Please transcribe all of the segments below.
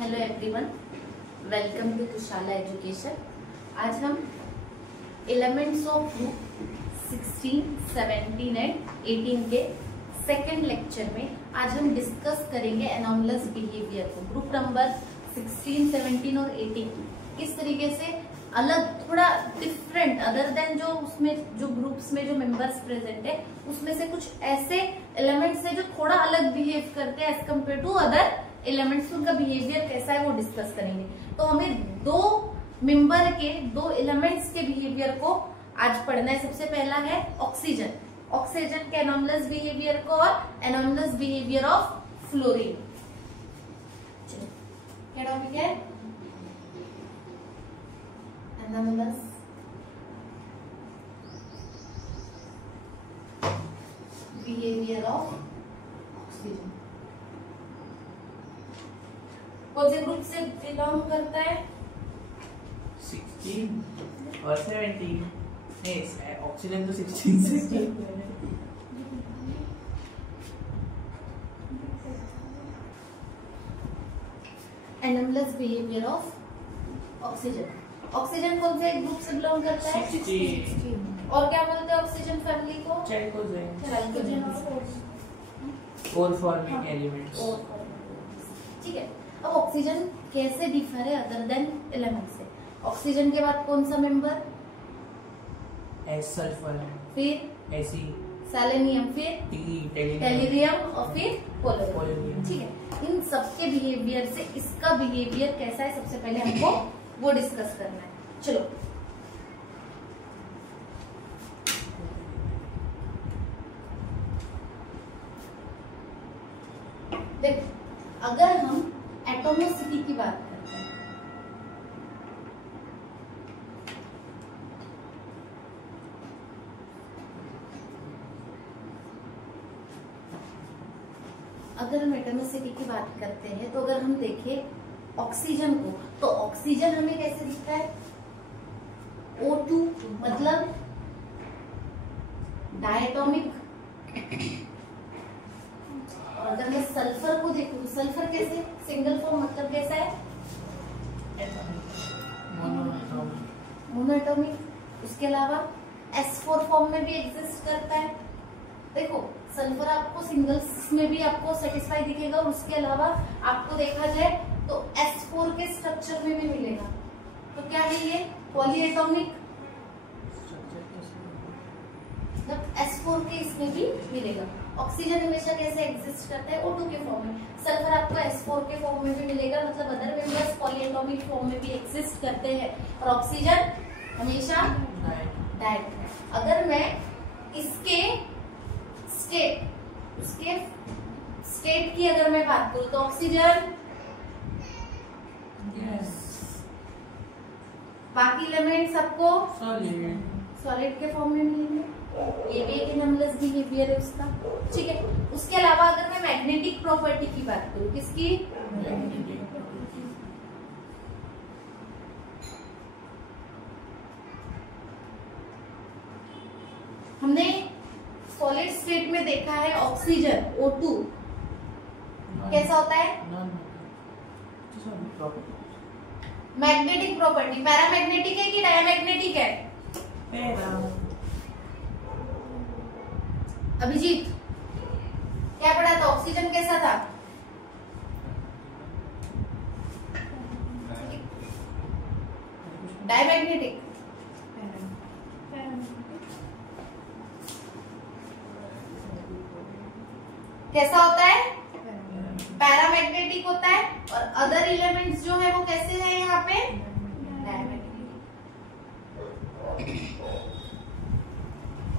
Hello everyone, welcome to Tushala education. आज हम elements of group 16, 17 and 18 के सेकेंड लेक्चर में आज हम डिस्कस करेंगे एनॉमलस बिहेवियर को। ग्रुप नंबर 16, 17 और 18 किस तरीके से अलग, थोड़ा डिफरेंट, अदर देन जो उसमें जो ग्रुप्स में जो मेंबर्स प्रेजेंट है उसमें से कुछ ऐसे एलिमेंट्स है जो थोड़ा अलग बिहेव करते हैं as compare to other elements. उनका बिहेवियर कैसा है वो डिस्कस करेंगे। तो हमें दो मेंबर के, दो एलिमेंट्स के बिहेवियर को आज पढ़ना है। सबसे पहला है ऑक्सीजन, ऑक्सीजन के एनॉमलस बिहेवियर को और एनॉमलस बिहेवियर ऑफ फ्लोरीन। क्या टॉपिक है? Anomalous behaviour of oxygen. कौन से ग्रुप से बिलोंग करता है? 16 और 17। नहीं, ऑक्सीजन तो 16 से। Anomalous behaviour of oxygen. Oxygen कौन से ग्रुप से बिलोंग करता है? 16। और क्या बोलते हैं ऑक्सीजन फैमिली को? चाइल्कोजेन। Ore forming elements. ठीक है। अब ऑक्सीजन कैसे डिफर है अदर देन एलिमेंट से? ऑक्सीजन के बाद कौन सा मेंबर? एस सल्फर, फिर एसी, सेलेनियम, फिर टेलिरियम और फिर पोलोनियम। ठीक है। इन सबके बिहेवियर से इसका बिहेवियर कैसा है सबसे पहले हमको वो डिस्कस करना है। चलो देखो, अगर हम एटोमिसिटी की बात करते हैं, अगर हम एटोमिसिटी की बात करते हैं तो अगर हम देखें ऑक्सीजन को, तो ऑक्सीजन हमें कैसे दिखता है? O2 मतलब डायटोमिक। और अगर मैं सल्फर को देखूं, सल्फर कैसे? सिंगल फॉर्म, मतलब कैसा है? मोनोएटॉमिक। उसके अलावा S4 फॉर्म में भी एग्जिस्ट करता है। देखो, सल्फर आपको सिंगल्स में भी आपको सेटिस्फाई दिखेगा और उसके अलावा आपको देखा जाए तो S4 के स्ट्रक्चर में भी मिलेगा। तो क्या है ये? पॉलीएटॉमिक, मतलब S4 के इसमें भी मिलेगा। ऑक्सीजन हमेशा कैसे एग्जिस्ट करता है? O2 के फॉर्म में। सल्फर आपको S4 के फॉर्म में भी मिलेगा, मतलब अदर मेंबर्स पॉलीएटॉमिक फॉर्म में भी एग्जिस्ट करते हैं। और ऑक्सीजन हमेशा डायट है। अगर मैं इसके स्टेट की अगर मैं बात करूं तो ऑक्सीजन बाकी एलिमेंट्स सबको सॉलिड के फॉर्म में मिलेंगे। ये भी एक एनॉमलस बिहेवियर है उसका। ठीक है। उसके अलावा अगर मैं मैग्नेटिक प्रॉपर्टी की बात करूं, किसकी? हमने सॉलिड स्टेट में देखा है ऑक्सीजन O2 कैसा होता है? मैग्नेटिक प्रॉपर्टी पैरामैग्नेटिक है कि डायमैग्नेटिक है? अभिजीत, क्या पढ़ा था? ऑक्सीजन कैसा था? डायमैग्नेटिक। कैसा होता है? पैरामैग्नेटिक होता है। और अदर एलिमेंट्स जो है वो कैसे है यहाँ पे? डायमैग्नेटिक।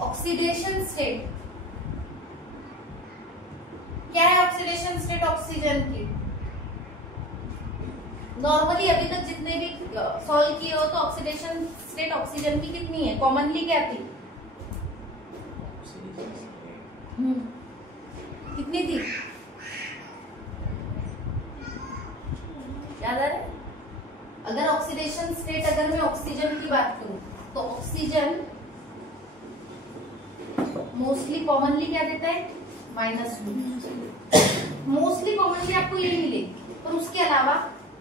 ऑक्सीडेशन स्टेट क्या है? ऑक्सीडेशन स्टेट ऑक्सीजन की नॉर्मली अभी तक जितने भी सॉल्व किए हो तो ऑक्सीडेशन स्टेट ऑक्सीजन की कितनी है? कॉमनली क्या थी? कितनी थी? याद आ रहा है? अगर ऑक्सीडेशन स्टेट, अगर मैं ऑक्सीजन की बात करूं तो ऑक्सीजन मोस्टली कॉमनली क्या देता है? -2। मोस्टली कॉमनली आपको ये मिलेगी। पर उसके अलावा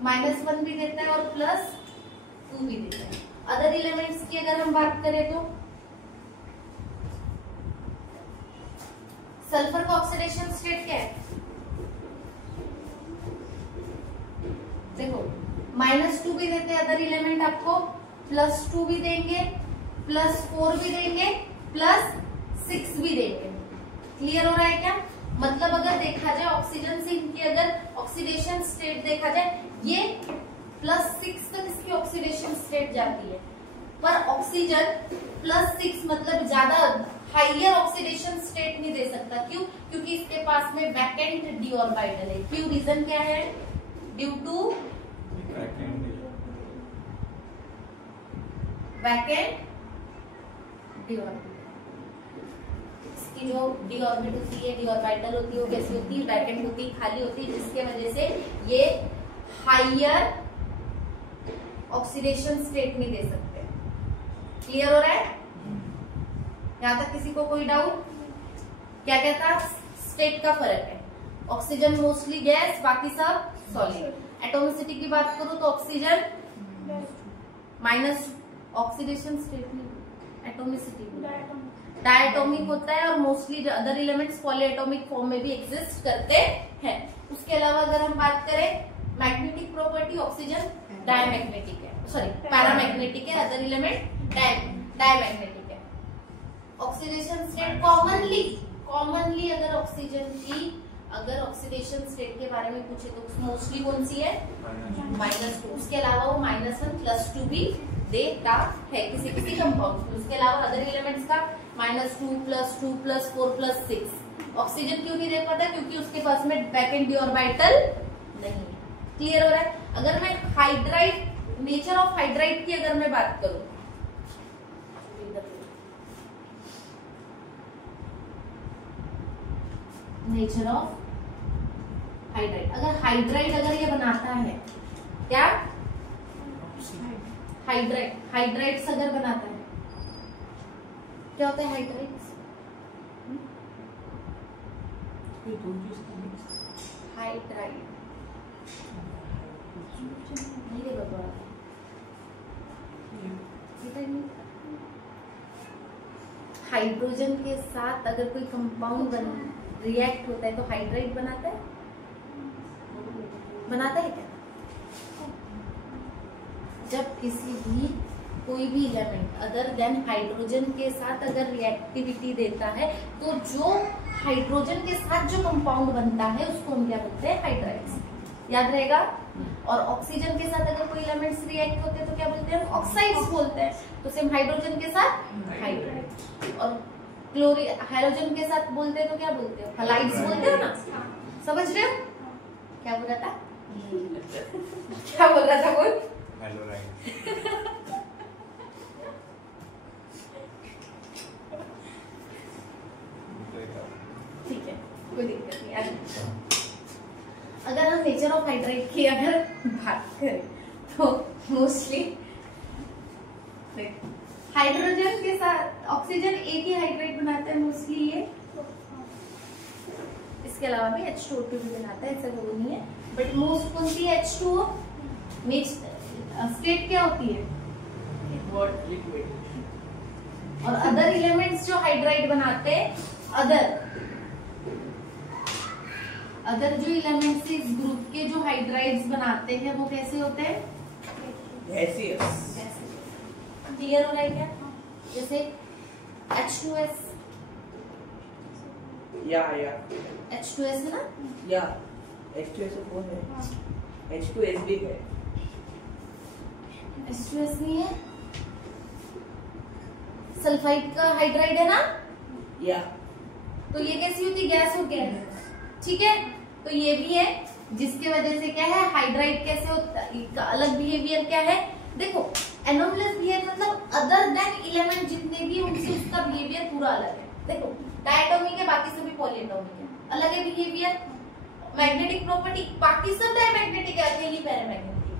-1 भी देता है और +2 भी देता है। अदर एलिमेंट्स की अगर हम बात करें तो सल्फर का ऑक्सीडेशन स्टेट क्या है? देखो -2 भी देते हैं अदर एलिमेंट आपको, +2 भी देंगे, +4 भी देंगे, +6 भी देंगे। क्लियर हो रहा है क्या? मतलब अगर देखा जाए ऑक्सीजन से इनकी अगर ऑक्सीडेशन स्टेट देखा जाए, ये +6 तक इसकी ऑक्सीडेशन स्टेट जाती है, पर ऑक्सीजन +6 मतलब ज्यादा हाइयर ऑक्सीडेशन स्टेट नहीं दे सकता। क्यों? क्योंकि इसके पास में वैकेंट डी ऑर्बिटल है। क्यों? रीजन क्या है? Due to vacant d orbital. इसकी जो डी ऑर्बिट होती है, डी ऑर्बिटल होती है, वो कैसी होती है? वैकेंट होती है, खाली होती है, जिसके वजह से ये हाइयर ऑक्सीडेशन स्टेट नहीं दे सकते। क्लियर हो रहा है? यहां तक किसी को कोई डाउट? क्या कहता? स्टेट का फर्क है। ऑक्सीजन मोस्टली गैस, बाकी सब सॉलिड। एटॉमिसिटी की बात करूं तो ऑक्सीजन माइनस ऑक्सीडेशन स्टेट में, एटॉमिसिटी डायटोमिक होता है, और mostly other elements polyatomic form में भी एग्जिस्ट करते हैं। उसके अलावा अगर हम बात करें मैग्नेटिक प्रॉपर्टी, ऑक्सीजन डायमैग्नेटिक है, सॉरी पैरामैग्नेटिक है, अदर एलिमेंट डायमैग्नेटिक है। ऑक्सीडेशन स्टेट कॉमनली अगर ऑक्सीजन की अगर ऑक्सीडेशन स्टेट के बारे में पूछे तो मोस्टली कौन सी है? -2। उसके अलावा वो -1 +2 भी देता है किसी किसी कंपाउंड। उसके अलावा अदर एलिमेंट्स का -2 +2 +4 +6। ऑक्सीजन क्यों नहीं दे पाता? क्योंकि उसके पास में वैकेंट डी ऑर्बिटल नहीं है। क्लियर हो रहा है? अगर मैं हाइड्राइड, नेचर ऑफ हाइड्राइड की अगर मैं बात करूं, नेचर ऑफ हाइड्राइड, अगर हाइड्राइड अगर ये बनाता है, क्या हाइड्राइड्स अगर बनाता है, क्या होता है हाइड्राइड्स? हाइड्राइड नहीं रे बाबा, हाइड्रोजन के साथ अगर कोई कंपाउंड रिएक्ट होता है तो हाइड्राइड बनाता है क्या? जब किसी भी कोई भी एलिमेंट अदर देन हाइड्रोजन के साथ अगर रिएक्टिविटी देता है तो जो हाइड्रोजन के साथ जो कंपाउंड बनता है उसको हम क्या बोलते हैं? हाइड्राइड्स। याद रहेगा? और ऑक्सीजन के साथ अगर कोई एलिमेंट्स रिएक्ट होते हैं तो क्या बोलते हैं? ऑक्साइड्स बोलते हैं। तो सेम हाइड्रोजन के साथ हाइड्राइड, और हाइड्रोजन के साथ बोलते हैं तो क्या बोलते हो? हलाइड्स बोलते हो ना? समझ रहे हो? क्या बोल रहा था? क्या बोल रहा था बोल? ठीक है, कोई दिक्कत नहीं। अगर हम नेचर ऑफ हाइड्राइड की अगर बात करें तो मोस्टली हाइड्रोजन के साथ ऑक्सीजन एक ही हाइड्राइड बनाता है मोस्टली ये, इसके अलावा भी H2O भी बनाता है, ऐसा वो नहीं है। बट मोस्ट कौन सी है? H2O। स्टेट क्या होती है? लिक्विड। और अदर एलिमेंट्स जो हाइड्राइड बनाते हैं, अदर जो एलिमेंट्स इस ग्रुप के जो हाइड्राइड्स बनाते हैं वो कैसे होते हैं? गैसियस। क्लियर हो रहा है क्या? जैसे H2S, या H2S है ना? या H2S कौन है? H2S भी है। H2S नहीं है, सल्फाइड का हाइड्राइड है ना? या तो ये कैसी होती है? गैस हो गया, ठीक है। तो ये भी है, जिसके वजह से क्या है? हाइड्राइड कैसे होता है? इसका अलग बिहेवियर क्या है? देखो, एनोमलस बिहेवियर मतलब अदर देन एलिमेंट जितने भी उनसे उसका बिहेवियर पूरा अलग है। देखो, डायटोमिक है, बाकी सभी पॉलीएटॉमिक है, अलग है बिहेवियर। मैग्नेटिक प्रॉपर्टी, बाकी सब डायमैग्नेटिक है, अकेली पैरामैग्नेटिक है,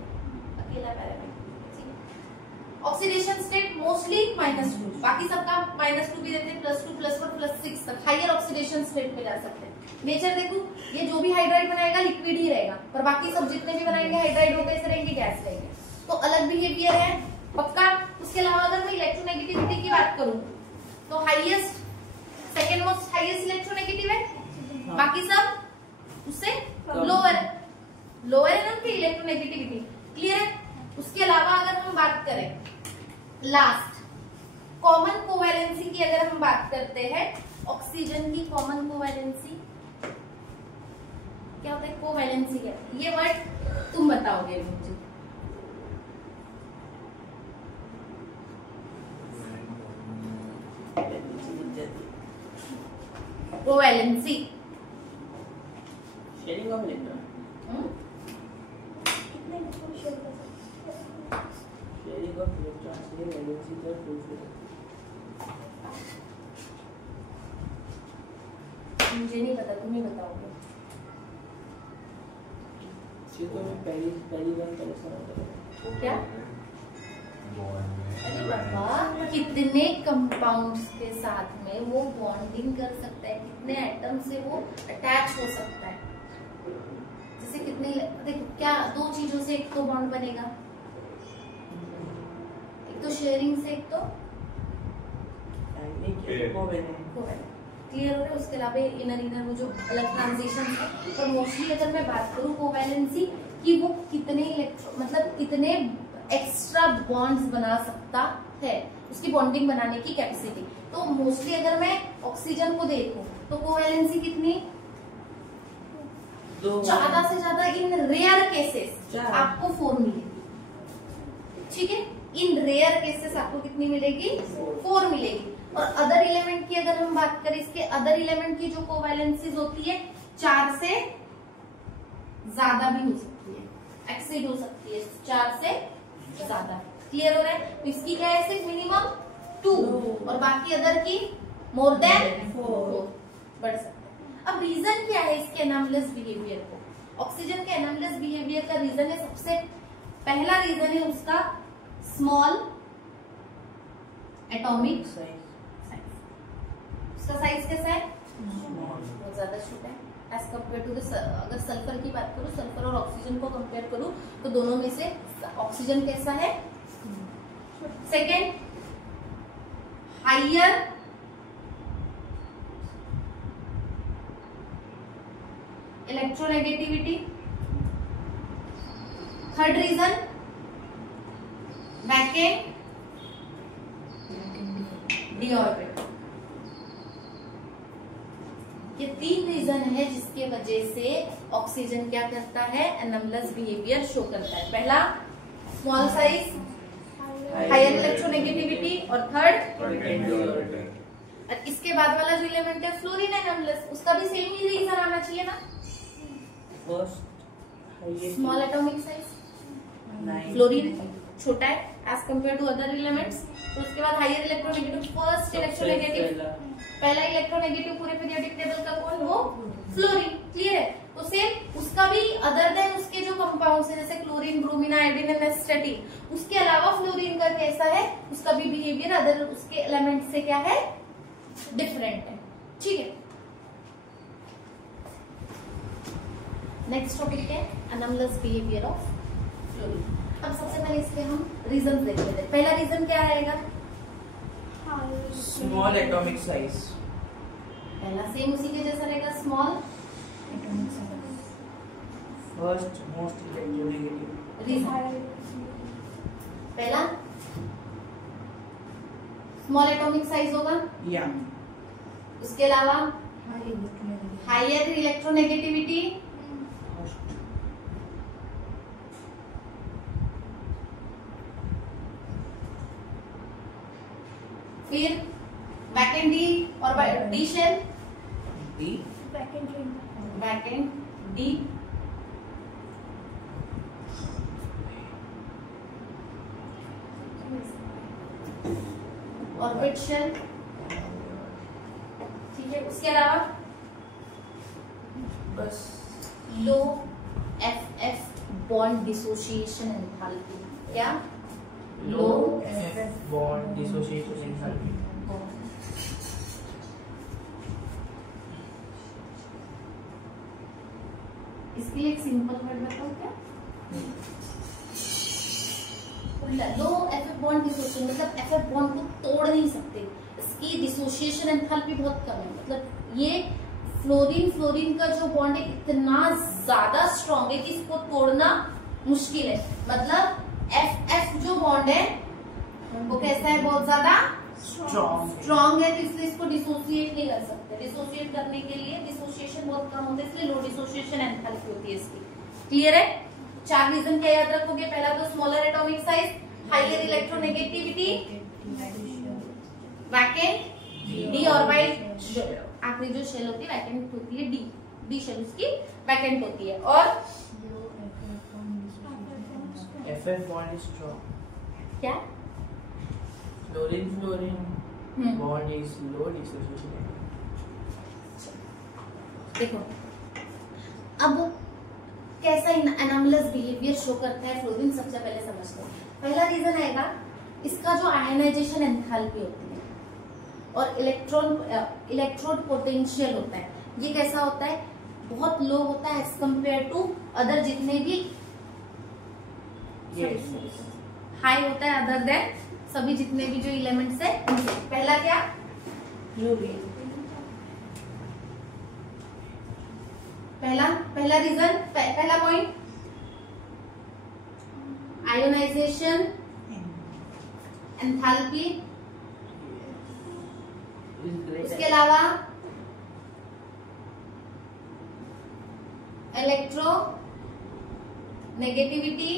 अकेला पैरामैग्नेटिक, ठीक है। ऑक्सीडेशन स्टेट मोस्टली -2, बाकी सबका -2 भी देते हैं, +2 +1 +6 तक हायर ऑक्सीडेशन स्टेट पे जा सकते हैं। नेचर देखो, ये जो भी हाइड्राइड बनाएगा लिक्विड ही रहेगा, पर बाकी सब जितने भी बनाएंगे हाइड्राइड हो कैसे रहेंगे, गैस रहेंगे, तो अलग बिहेवियर है पक्का। उसके अलावा अगर मैं इलेक्ट्रोनेगेटिविटी की बात करूं तो highest, second most highest electronegative है, बाकी सब उससे लोअर है, लोअर है ना उनकी इलेक्ट्रोनेगेटिविटी, क्लियर है। उसके अलावा अगर हम बात करें लास्ट कॉमन कोवैलेंसी की, अगर हम बात करते हैं ऑक्सीजन की कॉमन कोवैलेंसी क्या होता है, कोवैलेंसी क्या, ये वर्ड तुम बताओगे मुझे। Covalency sharing of electron, sharing of electron से वैलेंसी तक फुलफिल। मुझे नहीं पता, तुम ही बताओगे। ये तो मैं पहली बार पहले सुना था। क्या? अरे बाबा, कितने कंपाउंड्स के साथ में वो बॉन्डिंग कर सकता है, कितने एटम से वो अटैच हो सकता है, जैसे कितने, देखो क्या दो चीजों से एक तो बॉन्ड बनेगा, एक तो शेयरिंग से, एक तो क्लियर हो रहा है। उसके अलावा इनर वो जो अलग ट्रांजिशन है, पर मोस्टली अगर मैं बात करूं कोवैलेंसी कि वो कितने मतलब कितने एक्स्ट्रा बॉन्ड्स बना सकता है, उसकी बॉन्डिंग बनाने की कैपेसिटी, तो मोस्टली अगर मैं ऑक्सीजन को देखूं तो कोवैलेंसी कितनी, ज्यादा से ज्यादा इन रेयर केसेस आपको 4 मिलेगी, ठीक है, इन रेयर केसेस आपको कितनी मिलेगी, 4 मिलेगी। और अदर एलिमेंट की अगर हम बात करें, इसके अदर एलिमेंट की जो कोवैलेंसीज होती है 4 से ज्यादा भी हो सकती है, एक्सीड हो सकती है 4 से ज्यादा, क्लियर हो रहा है। तो इसकी क्या है, सिर्फ मिनिमम 2 और बाकी अदर की मोर देन 4 बढ़ सकता है। अब रीजन क्या है इसके एनामलेस बिहेवियर को, ऑक्सीजन के एनामलेस बिहेवियर का रीजन है, सबसे पहला रीजन है उसका स्मॉल एटॉमिक साइज। उसका साइज कैसा है, बहुत ज्यादा छोटा है एज कम्पेयर टू दिस। अगर सल्फर की बात करूं, सल्फर और ऑक्सीजन को कंपेयर करूं तो दोनों में से ऑक्सीजन कैसा है, second higher electronegativity, third reason vacant d orbit. ये 3 रीजन है जिसके वजह से ऑक्सीजन क्या करता है, एनामलेस बिहेवियर शो करता है। पहला स्मॉल साइज, हायर इलेक्ट्रोनेगेटिविटी, और थर्ड, और इसके बाद वाला जो एलिमेंट है फ्लोरीन एनामलेस, उसका भी सेम ही रीजन आना चाहिए ना, स्मॉल एटॉमिक साइज, फ्लोरीन छोटा है as compare to other elements, तो उसके बाद हायर इलेक्ट्रोनेगेटिव, फर्स्ट इलेक्ट्रोनेगेटिव, पहला इलेक्ट्रोनेगेटिव पूरे पीरियोडिक टेबल का कौन, वो फ्लोरीन, क्लियर है। तो सेम उसका भी अदर देन उसके जो कंपाउंड्स है जैसे क्लोरीन, ब्रोमीन, आयोडीन, एस्टेटिन, उसके अलावा फ्लोरीन का कैसा है, उसका भी बिहेवियर अदर उसके एलिमेंट से क्या है, डिफरेंट है, ठीक है। नेक्स्ट टॉपिक है एनामलेस बिहेवियर ऑफ फ्लोरीन। अब सबसे पहले इसके हम रीजन देख लेते हैं। पहला रीजन क्या रहेगा, स्मॉल एटॉमिक साइज, पहला सेम उसी के जैसा रहेगा, small atomic size. First most electronegative reason पहला स्मॉल एटॉमिक साइज होगा, या उसके अलावा हायर इलेक्ट्रोनेगेटिविटी, फिर वैकेंट डी और d shell, d vacant d, orbit shell, ठीक है। उसके अलावा बस low F bond dissociation enthalpy, क्या low F bond dissociation enthalpy. इसके लिए एक सिंपल वर्ड बताओ क्या? लो एफ बॉन्ड डिसोसिएशन, मतलब एफ बॉन्ड को तोड़ नहीं सकते, इसकी डिसोसिएशन एंथैल्पी बहुत कम है। मतलब ये फ्लोरीन का जो बॉन्ड है इतना ज्यादा स्ट्रॉन्ग है कि इसको तोड़ना मुश्किल है। मतलब एफ जो बॉन्ड है वो कैसा है, बहुत ज्यादा स्ट्रॉन्ग है, तो इसलिए इसको डिसोसिएट नहीं कर सकते। डिसोसिएट करने के लिए डिसोसिएशन बहुत कम होता है, इसलिए लो डिसोसिएशन एंथैल्पी होती है इसकी। क्लियर है? 4 रीजन क्या याद रखोगे? पहला तो smaller atomic size, higher electronegativity, vacant d orbit, आखिरी जो शेल होती है वैकेंट होती है, डी शेल उसकी वैकेंट होती है। और FF bond is strong. क्या? Fluorine bond is low dissociation. देखो अब कैसा एनामलस बिहेवियर शो करता है फ्लोरीन, सबसे पहले समझते हैं। पहला रीजन आएगा इसका जो आयनाइजेशन एंथैल्पी होती है और इलेक्ट्रोड पोटेंशियल होता है, ये कैसा होता है, बहुत लो होता है एज कंपेयर टू अदर जितने भी, हाई होता है अदर देन सभी जितने भी जो एलिमेंट्स है उनसे। पहला क्या? पहला रीजन, पहला पॉइंट आयोनाइजेशन एंथैल्पी। उसके अलावा इलेक्ट्रो नेगेटिविटी,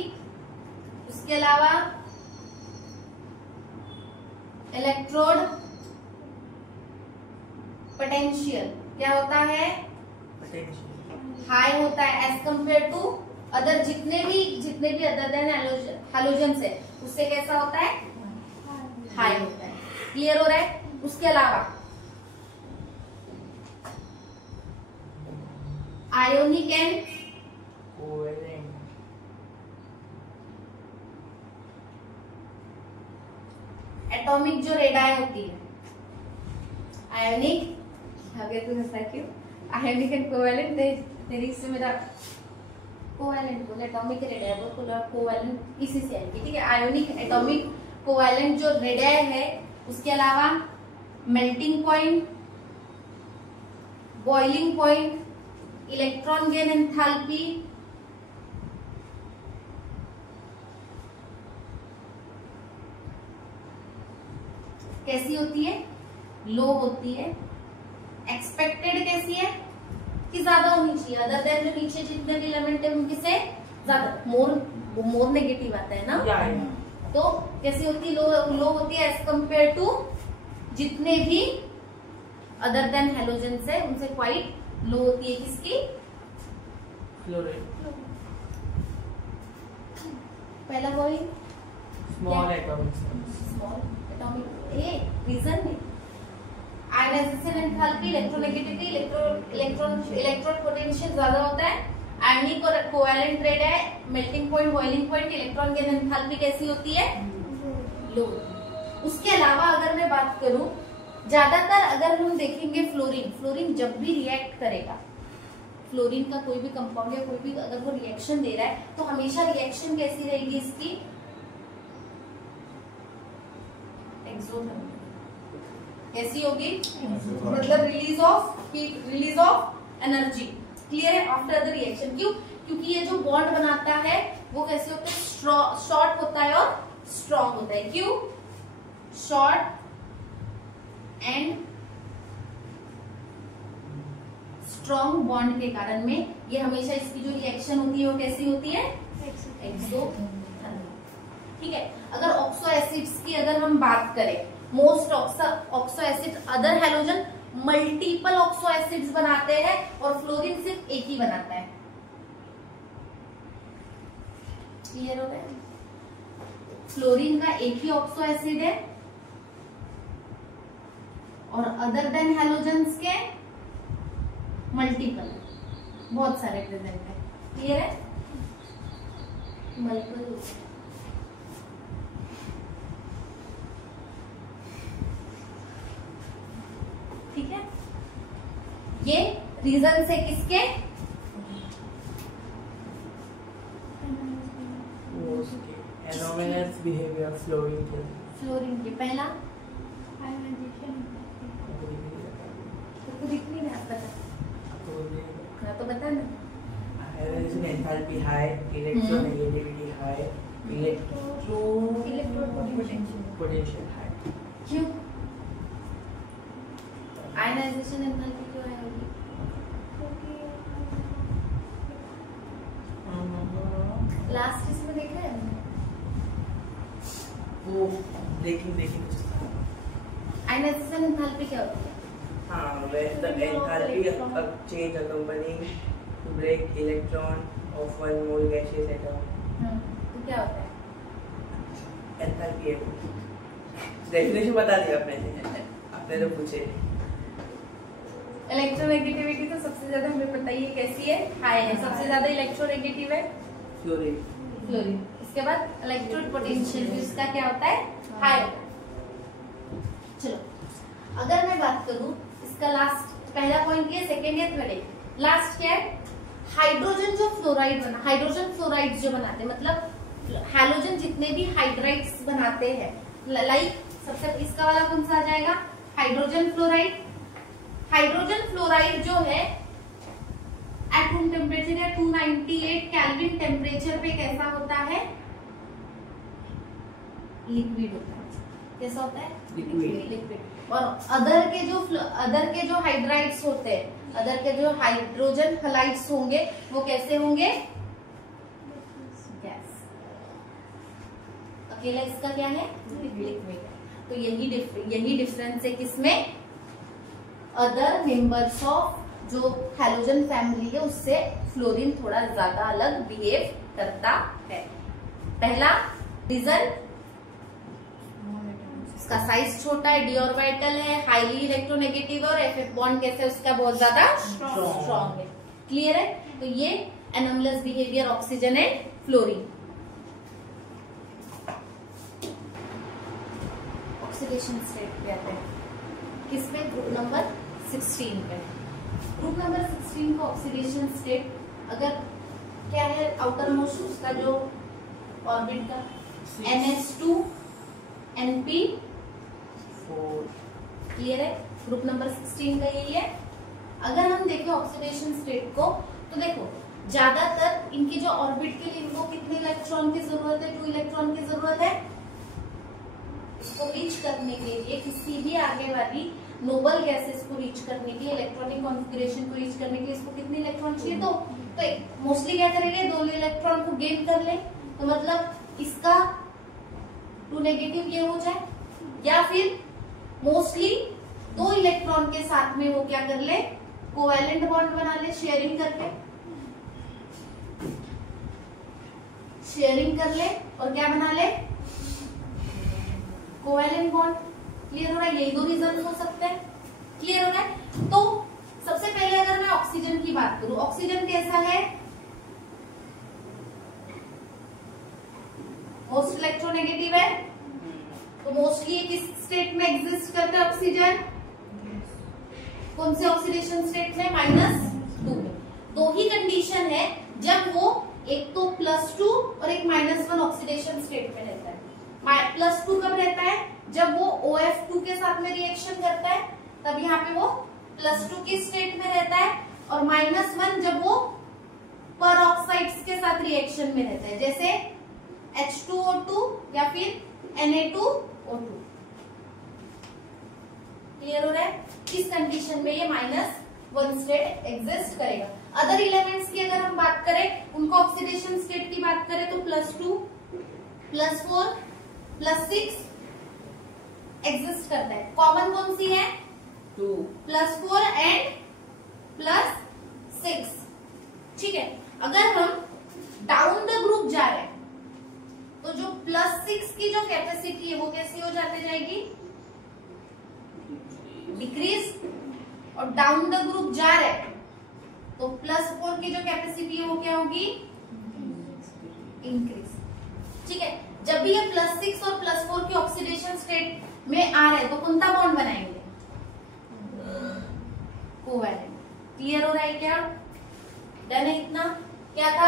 उसके अलावा इलेक्ट्रोड पोटेंशियल क्या होता है, हाई होता है एज कंपेयर टू अदर जितने भी अदर देन हैलोजेंस है उससे कैसा होता है, हाई होता है। क्लियर हो रहा है? उसके अलावा आयोनिक एंड एटॉमिक जो रेडाई होती है, आयोनिक आगे तो ऐसा क्यों, आयोनिक एंड कोवैलेंट, तेरी से मेरा कोवैलेंट बोले, एटॉमिक रेडाई बोले, कोवैलेंट इसी से आएगी। ठीक है, आयोनिक एटॉमिक कोवैलेंट जो रेडाई है, उसके अलावा melting point, boiling point, electron gain enthalpy, कैसी होती है, लो होती है। एक्सपेक्टेड कैसी है कि ज्यादा होनी चाहिए, अदर देन जो नीचे जितने भी एलिमेंट है उनकी से ज्यादा, मोर नेगेटिव आता है ना, तो कैसी होती है, लो होती है एज कंपेयर टू जितने भी अदर देन हैलोजेंस है उनसे क्वाइट लो होती है। किसकी? फ्लोरीन। पहला पॉइंट स्मॉल एटॉमिक रीजन में ionisation enthalpy, electronegativity, electron potential ज्यादा होता है। आयनिक और कोवैलेंट रेड है, melting point, boiling point, electron gain enthalpy कैसी होती है, लो। उसके अलावा अगर मैं बात करूं, ज्यादातर अगर हम देखेंगे फ्लोरीन जब भी रिएक्ट करेगा, फ्लोरीन का कोई भी कंपाउंड या कोई भी अगर वो रिएक्शन दे रहा है तो हमेशा रिएक्शन कैसी रहेगी इसकी, एक्सोथर्मिक। कैसी होगी, मतलब रिलीज ऑफ एनर्जी। क्लियर है? After the reaction. क्यों? क्योंकि ये जो बॉन्ड बनाता है वो कैसे होता है, शॉर्ट होता है और स्ट्रॉन्ग होता है। क्यों? शॉर्ट एंड स्ट्रॉन्ग बॉन्ड के कारण में ये हमेशा इसकी जो रिएक्शन होती है वो कैसी होती है, एक्सोथर्मिक। ठीक है। अगर ऑक्सो एसिड्स की अगर हम बात करें, most oxo acid other halogen multiple oxo acids बनाते हैं और फ्लोरीन सिर्फ एक ही बनाता है। क्लियर हो गया? फ्लोरीन का एक ही ऑक्सो एसिड है और अदर देन हैलोजेंस के मल्टीपल, बहुत सारे प्रेजेंट है। क्लियर है? मल्टीपल रीजन से किसके? एनोमलस बिहेवियर फ्लोरीन के। फ्लोरीन के पहला तो दिख नहीं रहा, पता हाँ तो बता ना। Ionisation enthalpy high, electronegativity high, potential high. क्यों आयनाइजेशन एंथैल्पी क्यों हाई होगी? लास्ट इसमें देखा है वो ब्रेकिंग आयनाइजेशन एंथैल्पी क्या होती है? हाँ, when the enthalpy change accompanying to break electron of one mole gaseous atom. तो क्या होता है? एंथैल्पी है। डेफिनेशन बता दिया आपने तो पूछे। इलेक्ट्रोनेगेटिविटी तो सबसे ज्यादा हमें पता ही है कैसी है, हाई है। सबसे ज्यादा इलेक्ट्रोनेगेटिव है फ्लोरीन। इसके बाद इलेक्ट्रोड पोटेंशियल इसका क्या होता है? हाई। चलो अगर मैं बात करूं इसका लास्ट, पहला पॉइंट ये, सेकेंड या थर्ड है, लास्ट क्या है? हाइड्रोजन जो फ्लोराइड बना, हाइड्रोजन फ्लोराइड जो बनाते हैं, मतलब हैलोजन जितने भी हाइड्राइड्स बनाते हैं, लाइक सबसे इसका वाला कौन सा आ जाएगा? Hydrogen fluoride. हाइड्रोजन फ्लोराइड जो है एट रूम टेम्परेचर या 298 केल्विन टेम्परेचर पे कैसा होता है? लिक्विड होता है। कैसा होता है? लिक्विड। और अदर के जो हाइड्राइड्स होते हैं, अदर के जो हाइड्रोजन हलाइड्स होंगे वो कैसे होंगे? गैस। अकेला इसका क्या है? लिक्विड। तो यही डिफरेंस है किसमें? अदर मेंबर्स ऑफ जो हैलोजन फैमिली है उससे फ्लोरीन थोड़ा ज्यादा अलग बिहेव करता है। पहला रीजन, उसका साइज छोटा है, डी ऑर्बिटल है, हाईली इलेक्ट्रोनेगेटिव और एफ बॉन्ड कैसे उसका बहुत ज्यादा स्ट्रॉन्ग है। क्लियर है? तो ये anomalous behaviour oxygen and fluorine. Oxidation state पे आते हैं, किसमें? ग्रुप नंबर 16 पे। ग्रुप नंबर 16 का ऑक्सीडेशन स्टेट अगर क्या है? आउटर मोस्ट उसका जो ऑर्बिट का NH2 NP4। क्लियर है? ग्रुप नंबर 16 का यही है। अगर हम देखें ऑक्सीडेशन स्टेट को तो देखो ज्यादातर इनकी जो ऑर्बिट के लिए इनको कितने इलेक्ट्रॉन की जरूरत है? 2 इलेक्ट्रॉन की जरूरत है। इसको रीच करने के लिए किसी भी आगे वाली नोबल गैसेस को रीच करने के लिए, इलेक्ट्रॉनिक कॉन्फ़िगरेशन को रीच करने के लिए इसको कितने इलेक्ट्रॉन चाहिए? तो मोस्टली क्या करेंगे? 2 इलेक्ट्रॉन को गेन कर ले, तो मतलब इसका 2 नेगेटिव ये हो जाए, या फिर मोस्टली 2 इलेक्ट्रॉन के साथ में वो क्या कर ले? कोवैलेंट बॉन्ड बना ले, शेयरिंग कर ले और क्या बना ले? Covalent bond. क्लियर हो रहा है? यही 2 रीजन हो सकते हैं। क्लियर हो रहा है? तो सबसे पहले अगर मैं ऑक्सीजन की बात करूं, ऑक्सीजन कैसा है? मोस्ट इलेक्ट्रोनेगेटिव है। तो मोस्टली किस स्टेट में एग्जिस्ट करता है ऑक्सीजन? कौन से ऑक्सीडेशन स्टेट में? -2 में। 2 ही कंडीशन है जब वो एक तो +2 और एक -1 ऑक्सीडेशन स्टेट में रहता है। +2 कब रहता है? जब वो OF2 के साथ में रिएक्शन करता है, तब यहाँ पे वो +2 की स्टेट में रहता है। और -1 जब वो परऑक्साइड्स के साथ रिएक्शन में रहता है, जैसे H2O2 या फिर Na2O2। क्लियर हो रहा है? इस कंडीशन में ये -1 स्टेट एग्जिस्ट करेगा। अदर एलिमेंट्स की अगर हम बात करें, उनको ऑक्सीडेशन स्टेट की बात करें तो +2, +4, +6 एग्जिस्ट करता है। कॉमन कौन सी है? 2, +4 एंड +6। ठीक है? अगर हम डाउन द ग्रुप जा रहे हैं तो जो +6 की जो कैपेसिटी है वो कैसी हो जाती जाएगी? डिक्रीज। और डाउन द ग्रुप जा रहे हैं तो +4 की जो कैपेसिटी है वो क्या होगी? इंक्रीज। ठीक है? जब भी ये +6 और +4 की ऑक्सीडेशन स्टेट में आ रहे हैं तो कौन सा बॉन्ड बनाएंगे? कोवैलेंट। क्लियर हो रहा है क्या? डन है इतना? क्या था?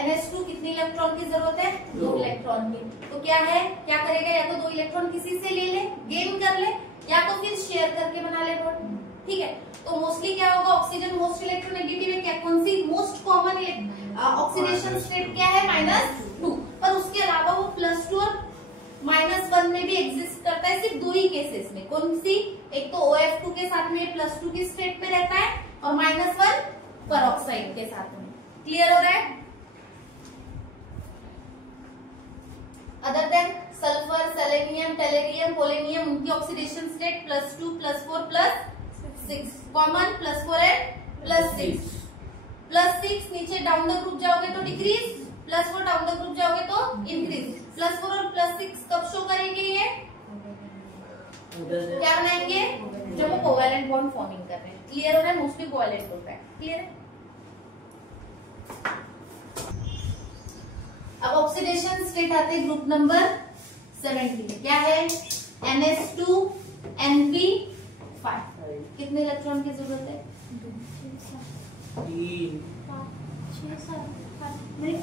NH2 कितनी इलेक्ट्रॉन की जरूरत है? 2 इलेक्ट्रॉन की। तो क्या है, क्या करेगा, या तो 2 इलेक्ट्रॉन किसी से ले ले, गेन कर ले, या तो फिर शेयर करके बना ले बॉन्ड। ठीक है, तो मोस्टली क्या होगा, ऑक्सीजन मोस्ट इलेक्ट्रोनेगेटिव है। क्या, कौन सी मोस्ट कॉमन ऑक्सीडेशन स्टेट क्या है? -2। पर उसके अलावा वो +2 और -1 में भी एग्जिस्ट करता है, सिर्फ 2 ही केसेस में। कौन सी? एक तो OF2 के साथ में +2 की स्टेट में रहता है, और -1 पेरोक्साइड के साथ में। क्लियर हो रहा है? Other than sulphur, selenium, tellurium, polonium, उनकी ऑक्सीडेशन स्टेट +2, +4, +6। Common +4 and +6। +6 नीचे डाउन द ग्रुप जाओगे तो डिक्रीज, +4 डाउन द ग्रुप जाओगे तो इंक्रीज। +4 और +6 कब शो करेंगे? ये क्या बनाएंगे? जब वो कोवैलेंट बॉन्ड फॉर्मिंग कर रहे हैं। क्लियर हो रहा है? मोस्टली कोवैलेंट होता है। क्लियर है? अब ऑक्सीडेशन स्टेट आते हैं ग्रुप नंबर 17। क्या है? NH2 NP5। कितने इलेक्ट्रॉन की जरूरत है? 3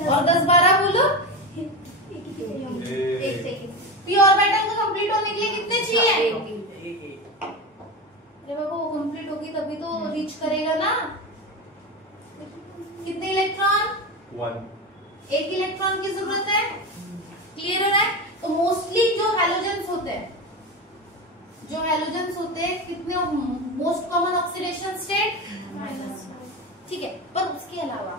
और 10-12 बोलो। एक सेकेंड। पी ऑर्बिटल को कंप्लीट होने के लिए कितने चाहिए? अरे बाबा, वो कंप्लीट होगी तभी तो रीच करेगा ना। कितने इलेक्ट्रॉन? 1। एक इलेक्ट्रॉन की जरूरत है। क्लियर है? तो मोस्टली जो हैलोजेंस होते हैं, कितने मोस्ट कॉमन ऑक्सीडेशन स्टेट? -1। ठीक है, पर उसके अलावा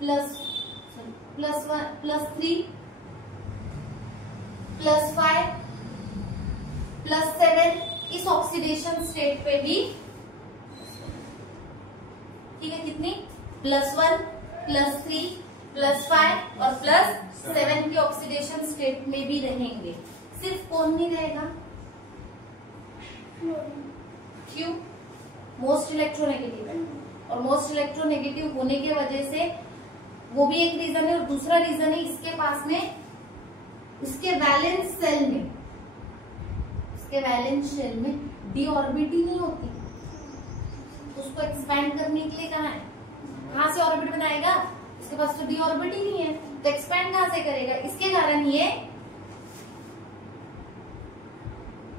+1, +3, +5, +7 इस ऑक्सीडेशन स्टेट पे भी, ठीक है, कितनी? +1, +3, +5 और +7 के ऑक्सीडेशन स्टेट में भी रहेंगे। सिर्फ कौन नहीं रहेगा? क्यों? मोस्ट इलेक्ट्रोनेगेटिव है, और मोस्ट इलेक्ट्रोनेगेटिव होने की वजह से वो भी एक रीजन है, और दूसरा रीजन है इसके पास में, उसके वैलेंस शेल में डी ऑर्बिट ही नहीं होती। उसको एक्सपैंड करने के लिए कहाँ से ऑर्बिट बनाएगा? इसके पास तो डी ऑर्बिट ही नहीं है, तो एक्सपैंड कहां से करेगा? इसके कारण ये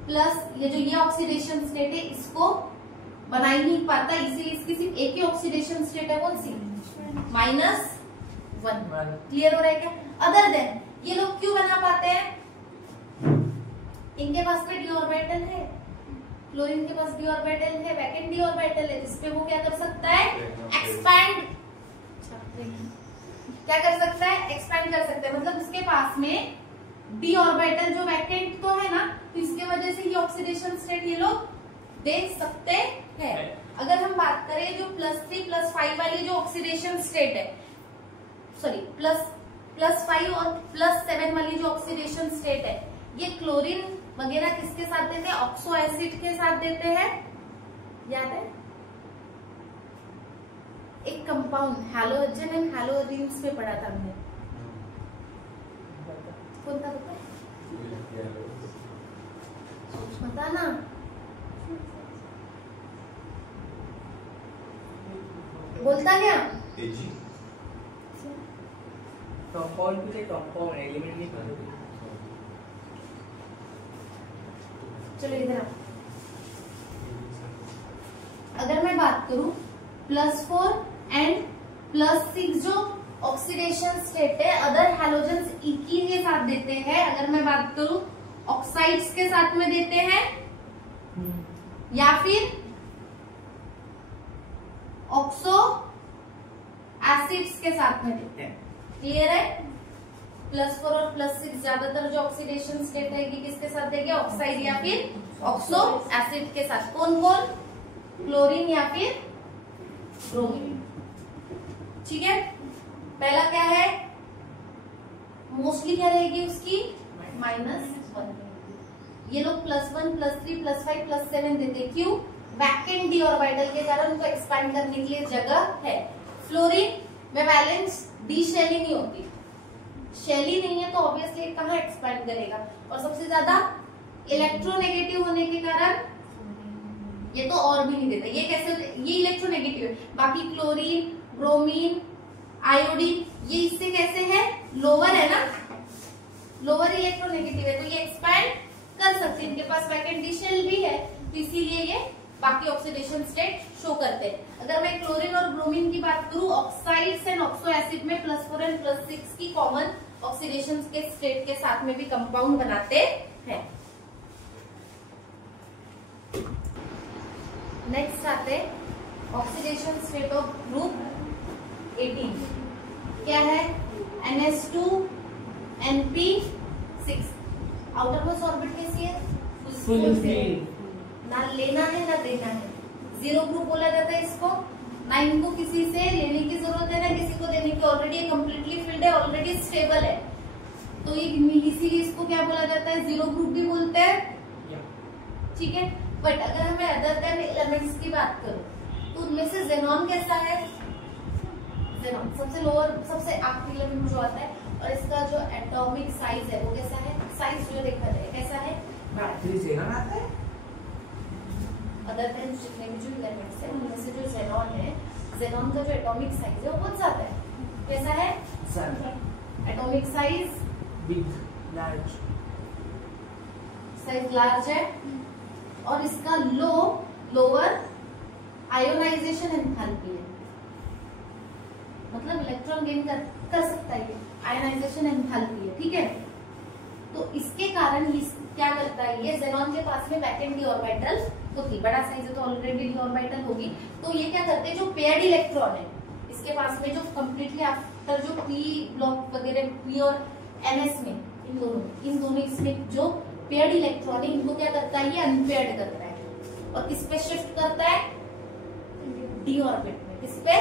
ये ऑक्सीडेशन स्टेट है, इसको बना ही नहीं पाता, इसीलिए इसकी सिर्फ एक ही ऑक्सीडेशन स्टेट है। कौन सी? -1। क्लियर हो रहा है क्या? अदर देन ये लोग क्यों बना पाते हैं? इनके पास में डी ऑर्बिटल है, क्लोरीन के पास डी ऑर्बिटल है, वैकेंट डी ऑर्बिटल है, जिसपे वो क्या कर सकता है? एक्सपैंड। क्या कर सकता है? एक्सपैंड कर सकता है। मतलब उसके पास में डी ऑर्बिटल जो वैकेंट तो है ना, तो इसके वजह से ये ऑक्सीडेशन स्टेट ये लोग दे सकते हैं। अगर हम बात करें जो +3, +5 वाली जो ऑक्सीडेशन स्टेट है, सॉरी +5 और +7 वाली जो ऑक्सीडेशन स्टेट है, ये क्लोरीन वगैरह किसके साथ देते हैं? ऑक्सो एसिड के साथ देते हैं। याद है? एक कंपाउंड हैलोजन एंड हैलोजीन्स पे पढ़ा था हमने, कौन था पता है? बता ना। बोलता क्या? कंपाउंड एलिमेंट नहीं पता। चलो इधर आओ। अगर मैं बात करूं +4 एंड +6 जो ऑक्सीडेशन स्टेट है, अदर हैलोजेंस इकी के साथ देते हैं। अगर मैं बात करूं ऑक्साइड्स के साथ में देते हैं, या फिर ऑक्सो एसिड्स के साथ में देते हैं। क्लियर है? +4 और +6 ज्यादातर जो ऑक्सीडेशन स्टेट है किसके साथ देंगे? ऑक्साइड या फिर ऑक्सो एसिड के साथ। कौन कौन? क्लोरीन या फिर ब्रोमीन। ठीक है, पहला क्या है? मोस्टली क्या रहेगी उसकी? -1। ये लोग +1, +3, +5, +7 देते। क्यों? वैकेंट डी ऑर्बिटल के कारण उनको एक्सपैंड करने के लिए जगह है। फ्लोरीन में वैलेंस डी शेल ही नहीं होती, शेल ही नहीं है, तो ऑब्वियसली कहाँ एक्सपैंड करेगा? और सबसे ज्यादा इलेक्ट्रोनेगेटिव होने के कारण ये तो और भी नहीं देता। ये कैसे होता है? ये इलेक्ट्रोनेगेटिव है। बाकी क्लोरीन, ब्रोमीन, आयोडीन ये इससे कैसे है? लोअर है ना, लोअर इलेक्ट्रोनेगेटिव है, तो ये एक्सपैंड कर सकते हैं। इनके पास वैकेंट शेल भी है, तो इसीलिए ये बाकी ऑक्सीडेशन स्टेट शो करते हैं। अगर मैं क्लोरीन और ब्रोमीन की बात करूं, ऑक्साइड्स एंड ऑक्सो एसिड में +4 और +6 की कॉमन ऑक्सीडेशन के स्टेट के साथ में भी कंपाउंड बनाते हैं। नेक्स्ट आते ऑक्सीडेशन स्टेट ऑफ ग्रुप 18। क्या है? NH2 NP6। Outer most orbit कैसी है? Full field. ना लेना है ना देना है, जीरो ग्रुप बोला जाता है इसको। ना इनको किसी से लेने की जरूरत है ना किसी को देने की, ऑलरेडी कंप्लीटली फिल्ड है, ऑलरेडी स्टेबल है, तो इसीलिए इसको क्या बोला जाता है? जीरो ग्रुप भी बोलते हैं, ठीक है। बट अगर हमें अदर देन एलिमेंट्स की बात करूं तो उनमें से जेनॉन कैसा है? जेनॉन सबसे लोअर, सबसे आखिरी एलिमेंट जो आता है, और इसका जो एटॉमिक साइज है वो कैसा है? साइज जो देखा जाए कैसा है? जेनॉन आता है। अदर देन जितने भी जो एलिमेंट्स है उनमें से जो जेनॉन है, जेनॉन का जो एटॉमिक साइज है वो कौन सा आता है? कैसा है? Atomic size big, large, size large है, और इसका लोअर आयोनाइजेशन एंथैल्पी है, मतलब इलेक्ट्रॉन गेन कर सकता है, आयोनाइजेशन एंथैल्पी है, ठीक है। तो इसके कारण क्या करता है? ये जेनॉन के पास में वैकेंट डी ऑर्बिटल होती, बड़ा साइज है तो ऑलरेडी डी ऑर्बिटल होगी, तो ये क्या करते हैं? जो पेयर्ड इलेक्ट्रॉन है इसके पास में, जो कंप्लीटली आफ्टर जो पी ब्लॉक वगैरह पी और एनएस में, इन दोनों इसमें जो पेयर्ड इलेक्ट्रॉन है इनको क्या करता है? ये अनपेयर्ड करता है, और किस पे शिफ्ट करता है? डी ऑर्बिट में। किस पे?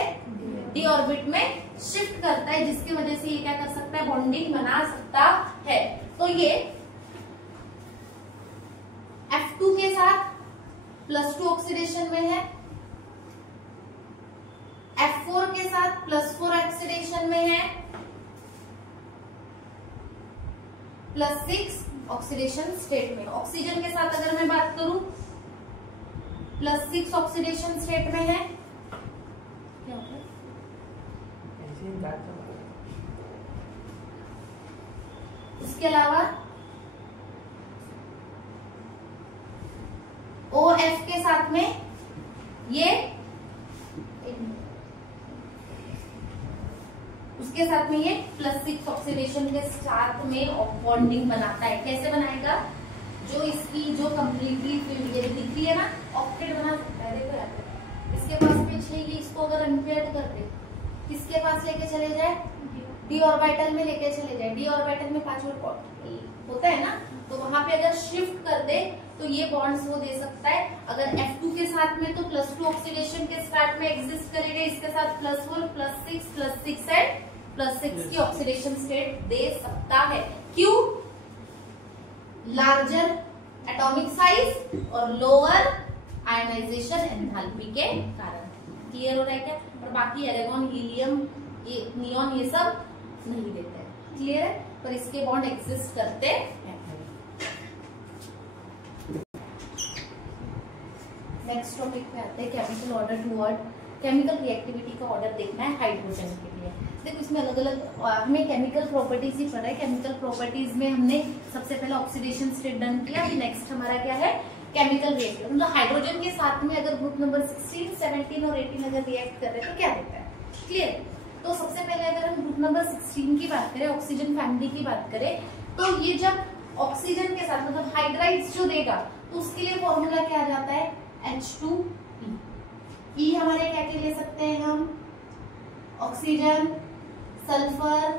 डी ऑर्बिट में शिफ्ट करता है, जिसकी वजह से ये क्या कर सकता है? बॉन्डिंग बना सकता है। तो ये F2 के साथ +2 ऑक्सीडेशन में है, F4 के साथ +4 ऑक्सीडेशन में है, +6 ऑक्सीडेशन स्टेट में। ऑक्सीजन के साथ अगर मैं बात करूं +6 ऑक्सीडेशन स्टेट में है। क्या होता है? इसके अलावा OF के साथ में ये, उसके साथ में ये +6 ऑक्सीडेशन के साथ में बॉन्डिंग बनाता है। कैसे बनाएगा? जो इसकी जो कम्प्लीटली फील्ड ये दिख रही है ना, ऑक्टेट बना सकता है। देखो यार, इसके पास में 6, ये इसको अगर अनपेयर्ड कर दे, किसके पास लेके चले जाए? डी ऑर्बिटल में लेके चले जाए। डी ऑर्बिटल में 5 होता है ना, तो वहां पे अगर शिफ्ट कर दे तो ये बॉन्ड्स वो दे सकता है। अगर F2 के साथ में तो +2 ऑक्सीडेशन के स्टार्ट में एग्जिस्ट करेगा, इसके साथ +4 +6 एंड +6 की ऑक्सीडेशन स्टेट दे सकता है। क्यों? लार्जर एटॉमिक साइज और लोअर आयोनाइजेशन एंथैल्पी के कारण। क्लियर हो रहा है क्या? और बाकी एरेगॉन, हीलियम, नियॉन ये सब नहीं देते हैं। क्लियर है? पर इसके बॉन्ड एग्जिस्ट करते हैं। नेक्स्ट टॉपिक पे आते हैं chemical order toward, chemical reactivity का ऑर्डर देखना है हाइड्रोजन के लिए। देखो इसमें अलग अलग हमें केमिकल प्रॉपर्टीज ही पढ़ा है। केमिकल प्रॉपर्टीज में हमने सबसे पहले ऑक्सीडेशन स्टेट डन किया, नेक्स्ट हमारा क्या है? Chemical reactive. मतलब हाइड्रोजन के साथ में अगर ग्रुप नंबर 16, 17 और 18 अगर रिएक्ट कर रहे हैं तो क्या देता है? क्लियर? तो सबसे पहले अगर हम ग्रुप नंबर 16 की बात करें, ऑक्सीजन फैमिली की बात करें, तो ये जब ऑक्सीजन के साथ मतलब हाइड्राइड्स जो देगा तो उसके लिए फॉर्मूला क्या आ जाता है? H2E। E हमारे क्या के ले सकते हैं हम? ऑक्सीजन, सल्फर,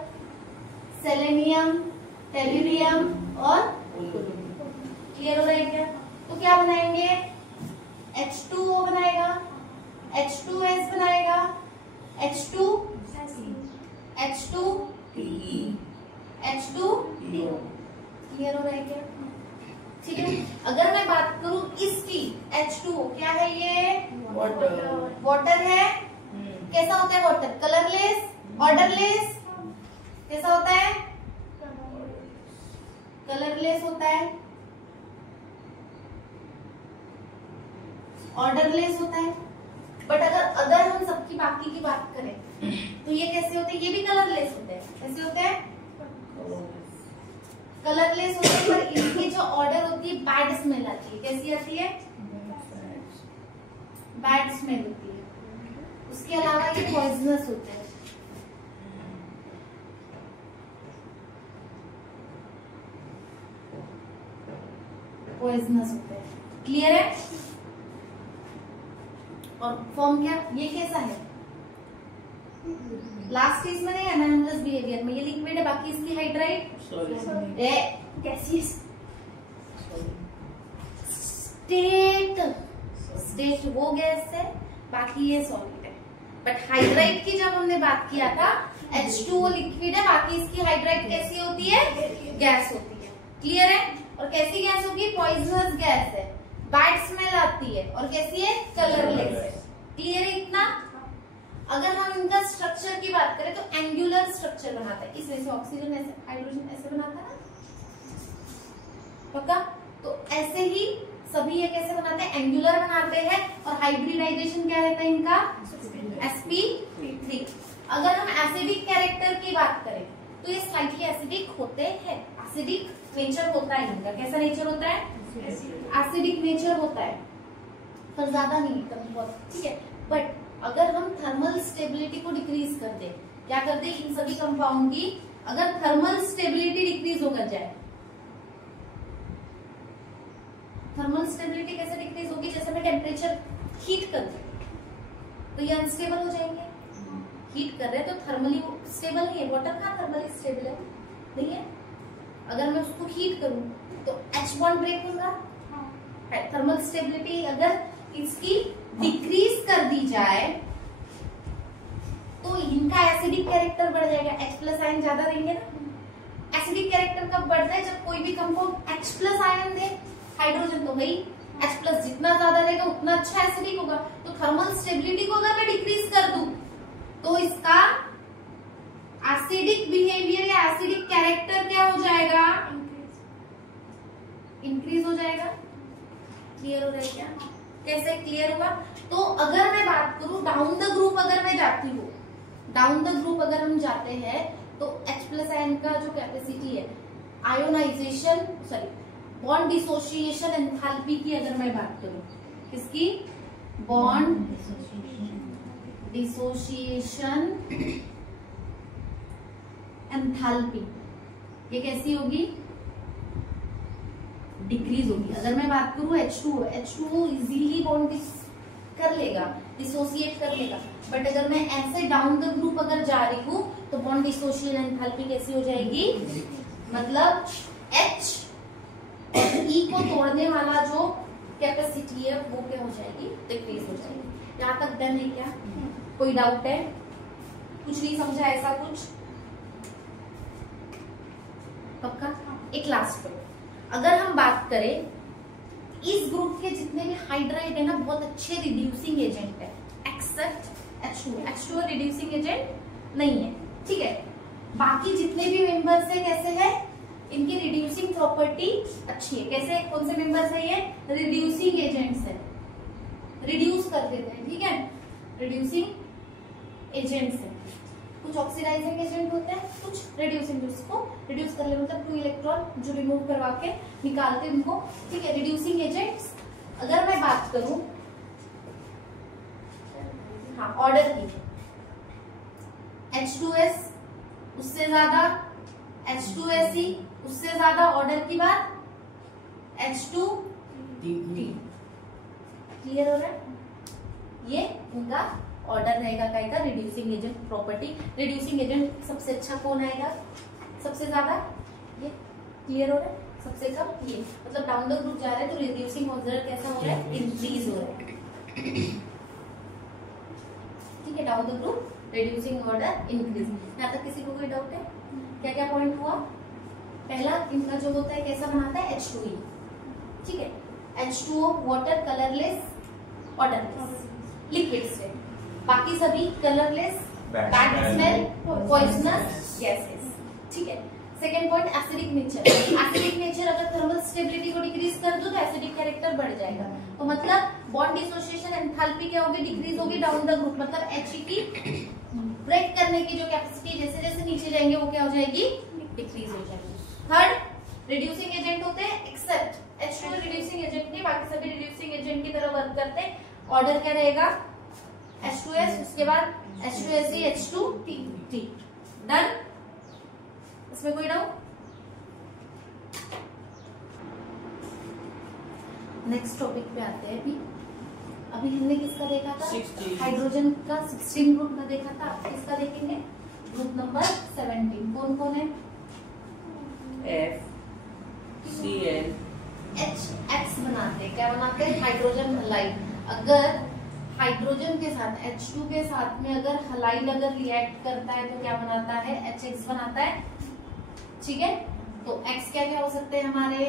सेलेनियम, टेल्यूरियम और क्लियर हो रहा है क्या? तो क्या बनाएंगे? H2O बनाएगा, H2S बनाएगा, H2TE। क्लियर हो रहा है क्या? ठीक है। अगर मैं बात करूं इसकी H2O, क्या है ये? वाटर है। कैसा होता है वाटर? Colourless, odourless. कैसा होता है? कलरलेस होता है। ऑर्डरलेस होता है। बट अगर हम सबकी बाकी की बात करें तो ये कैसे होते हैं, ये भी कलरलेस होते हैं। कैसे होते हैं, कलरलेस होते हैं, पर इनकी जो ऑर्डर होती है बैड स्मेल आती है। कैसी आती है, बैड स्मेल होती है। उसके अलावा ये पॉइजनस होते हैं। पॉइजनस होते हैं। क्लियर है। और फॉर्म क्या, ये कैसा है, लास्ट स्टेज में नहीं है, एनामलस बिहेवियर में ये लिक्विड है, बाकी इसकी हाइड्राइड स्टेट वो गैस है, बाकी ये सॉलिड है। बट हाइड्राइड की जब हमने बात किया था, H2O लिक्विड है, बाकी इसकी हाइड्राइड कैसी होती है, गैस होती है। क्लियर है। और कैसी गैस होगी, पॉइजनस गैस है, बैड स्मेल आती है, और कैसी है, कलरलेस है। क्लियर है इतना। अगर हम इनका स्ट्रक्चर की बात करें तो एंगुलर स्ट्रक्चर बनाता है, इसमें से ऑक्सीजन ऐसे, हाइड्रोजन ऐसे बनाता है ना, पक्का। तो ऐसे ही सभी ये कैसे बनाते हैं, एंगुलर बनाते हैं। और हाइब्रिडाइजेशन क्या रहता है इनका, sp3। अगर हम एसिडिक कैरेक्टर की बात करें तो ये स्लाइटली एसिडिक होते हैं, एसिडिक नेचर होता है इनका। कैसा नेचर होता है, एसिडिक नेचर होता है, पर ज्यादा नहीं, कम बहुत, ठीक है। बट अगर हम थर्मल स्टेबिलिटी को डिक्रीज कर दे, क्या कर दे, इन सभी कंपाउंड की अगर थर्मल स्टेबिलिटी डिक्रीज होकर जाए, थर्मल स्टेबिलिटी कैसे डिक्रीज होगी, जैसे मैं टेम्परेचर हीट कर दूं तो ये अनस्टेबल हो जाएंगे। हीट कर रहे हैं तो थर्मली स्टेबल नहीं है, वाटर कहाँ थर्मली स्टेबल है, नहीं है। अगर मैं उसको हीट करूं तो H बॉन्ड ब्रेक होगा। थर्मल स्टेबिलिटी अगर इसकी डिक्रीज कर दी जाए तो इनका एसिडिक कैरेक्टर बढ़ जाएगा, H+ आयन ज्यादा देंगे ना। एसिडिक कैरेक्टर कब बढ़ता है, जब कोई भी कंपाउंड H+ आयन दे, हाइड्रोजन तो वही H+ जितना ज्यादा देगा उतना अच्छा एसिडिक होगा। तो थर्मल स्टेबिलिटी को अगर मैं डिक्रीज कर दूं तो इसका एसिडिक बिहेवियर या एसिडिक कैरेक्टर क्या हो जाएगा, इंक्रीज हो जाएगा। क्लियर हो रहा है क्या, कैसे क्लियर हुआ। तो अगर मैं बात करूं डाउन द ग्रुप, अगर मैं जाती हूँ डाउन द ग्रुप, अगर हम जाते हैं तो H+ आयन का जो कैपेसिटी है ionisation, sorry bond dissociation enthalpy की अगर मैं बात करूं, किसकी, बॉन्ड डिसोसिएशन एंथैल्पी, ये कैसी होगी, डिक्रीज होगी। अगर मैं बात करूं H2O इजीली बॉन्ड कर लेगा, डिसोसिएट कर लेगा। बट अगर मैं ऐसे डाउन द ग्रुप अगर जा रही हूं तो बॉन्ड डिसोसिएशन एंथैल्पी कैसी हो जाएगी, मतलब H और E को तोड़ने वाला जो कैपेसिटी है वो क्या हो जाएगी, डिक्रीज हो जाएगी। यहाँ तक डन है क्या, कोई डाउट है, कुछ नहीं समझा ऐसा कुछ, पक्का। एक लास्ट पे अगर हम बात करें, इस ग्रुप के जितने भी हाइड्राइड है ना बहुत अच्छे रिड्यूसिंग एजेंट है, एक्सेप्ट H2O रिड्यूसिंग एजेंट नहीं है, ठीक है। बाकी जितने भी मेंबर्स है कैसे है, इनकी रिड्यूसिंग प्रॉपर्टी अच्छी है। कैसे, कौन से मेंबर्स है ये, रिड्यूसिंग एजेंट्स है, रिड्यूस कर देते हैं, ठीक है, रिड्यूसिंग एजेंट्स है। कुछ ऑक्सीडाइजिंग एजेंट होते हैं, कुछ रिड्यूसिंग, जिसको रिड्यूस कर ले मतलब 2 इलेक्ट्रॉन जो रिमूव करवा के निकालते हैं उनको, ठीक है, रिड्यूसिंग एजेंट्स। अगर मैं बात करूं हाँ ऑर्डर की, H2S उससे ज्यादा, H2SE उससे ज्यादा, ऑर्डर की बात H2D। क्लियर हो रहा है, ये उनका ऑर्डर रहेगा का reducing agent property. Reducing agent सबसे अच्छा कौन आएगा, सबसे ज्यादा ये। क्लियर हो रहा है, सबसे कम ये, मतलब डाउन द ग्रुप जा रहे हैं तो रिड्यूसिंग ऑर्डर कैसा हो रहा है, इंक्रीज हो रहा है, ठीक है। Down the group reducing order increase. यहाँ तक किसी को कोई डाउट है, क्या क्या पॉइंट हुआ। पहला इनका जो होता है कैसा बनाता है, H2E, ठीक है, H2O water colourless, odourless liquid से, बाकी सभी colourless, bad smell, poisonous gases, ठीक है। Second point acidic nature. Acidic nature अगर थर्मल स्टेबिलिटी को डिक्रीज कर दो तो एसिडिक कैरेक्टर बढ़ जाएगा। तो मतलब बॉन्ड डिसोसिएशन एंथैल्पी क्या होगी, डिक्रीज होगी डाउन द ग्रुप, मतलब He की ब्रेक करने की जो कैपेसिटी जैसे जैसे नीचे जाएंगे वो क्या हो जाएगी, डिक्रीज हो जाएगी। थर्ड रिड्यूसिंग एजेंट होते हैं एक्सेप्ट H2 रिड्यूसिंग एजेंट नहीं, बाकी सभी रिड्यूसिंग एजेंट की तरह वर्क करते हैं। ऑर्डर क्या रहेगा, H2S, उसके बाद H2SE H2T। डन, इसमें कोई डाउट? नेक्स्ट टॉपिक पे आते हैं। अभी हमने किसका देखा था, हाइड्रोजन का 16 ग्रुप का देखा था। आप किसका देखेंगे, ग्रुप नंबर 17। कौन कौन है, FCN HX बनाते हैं, क्या बनाते हैं, हाइड्रोजन हलाइड। अगर हाइड्रोजन के साथ H2 के साथ में अगर हलाइड अगर रिएक्ट करता है तो क्या बनाता है, HX बनाता है, ठीक है। तो X क्या क्या हो सकते हैं हमारे,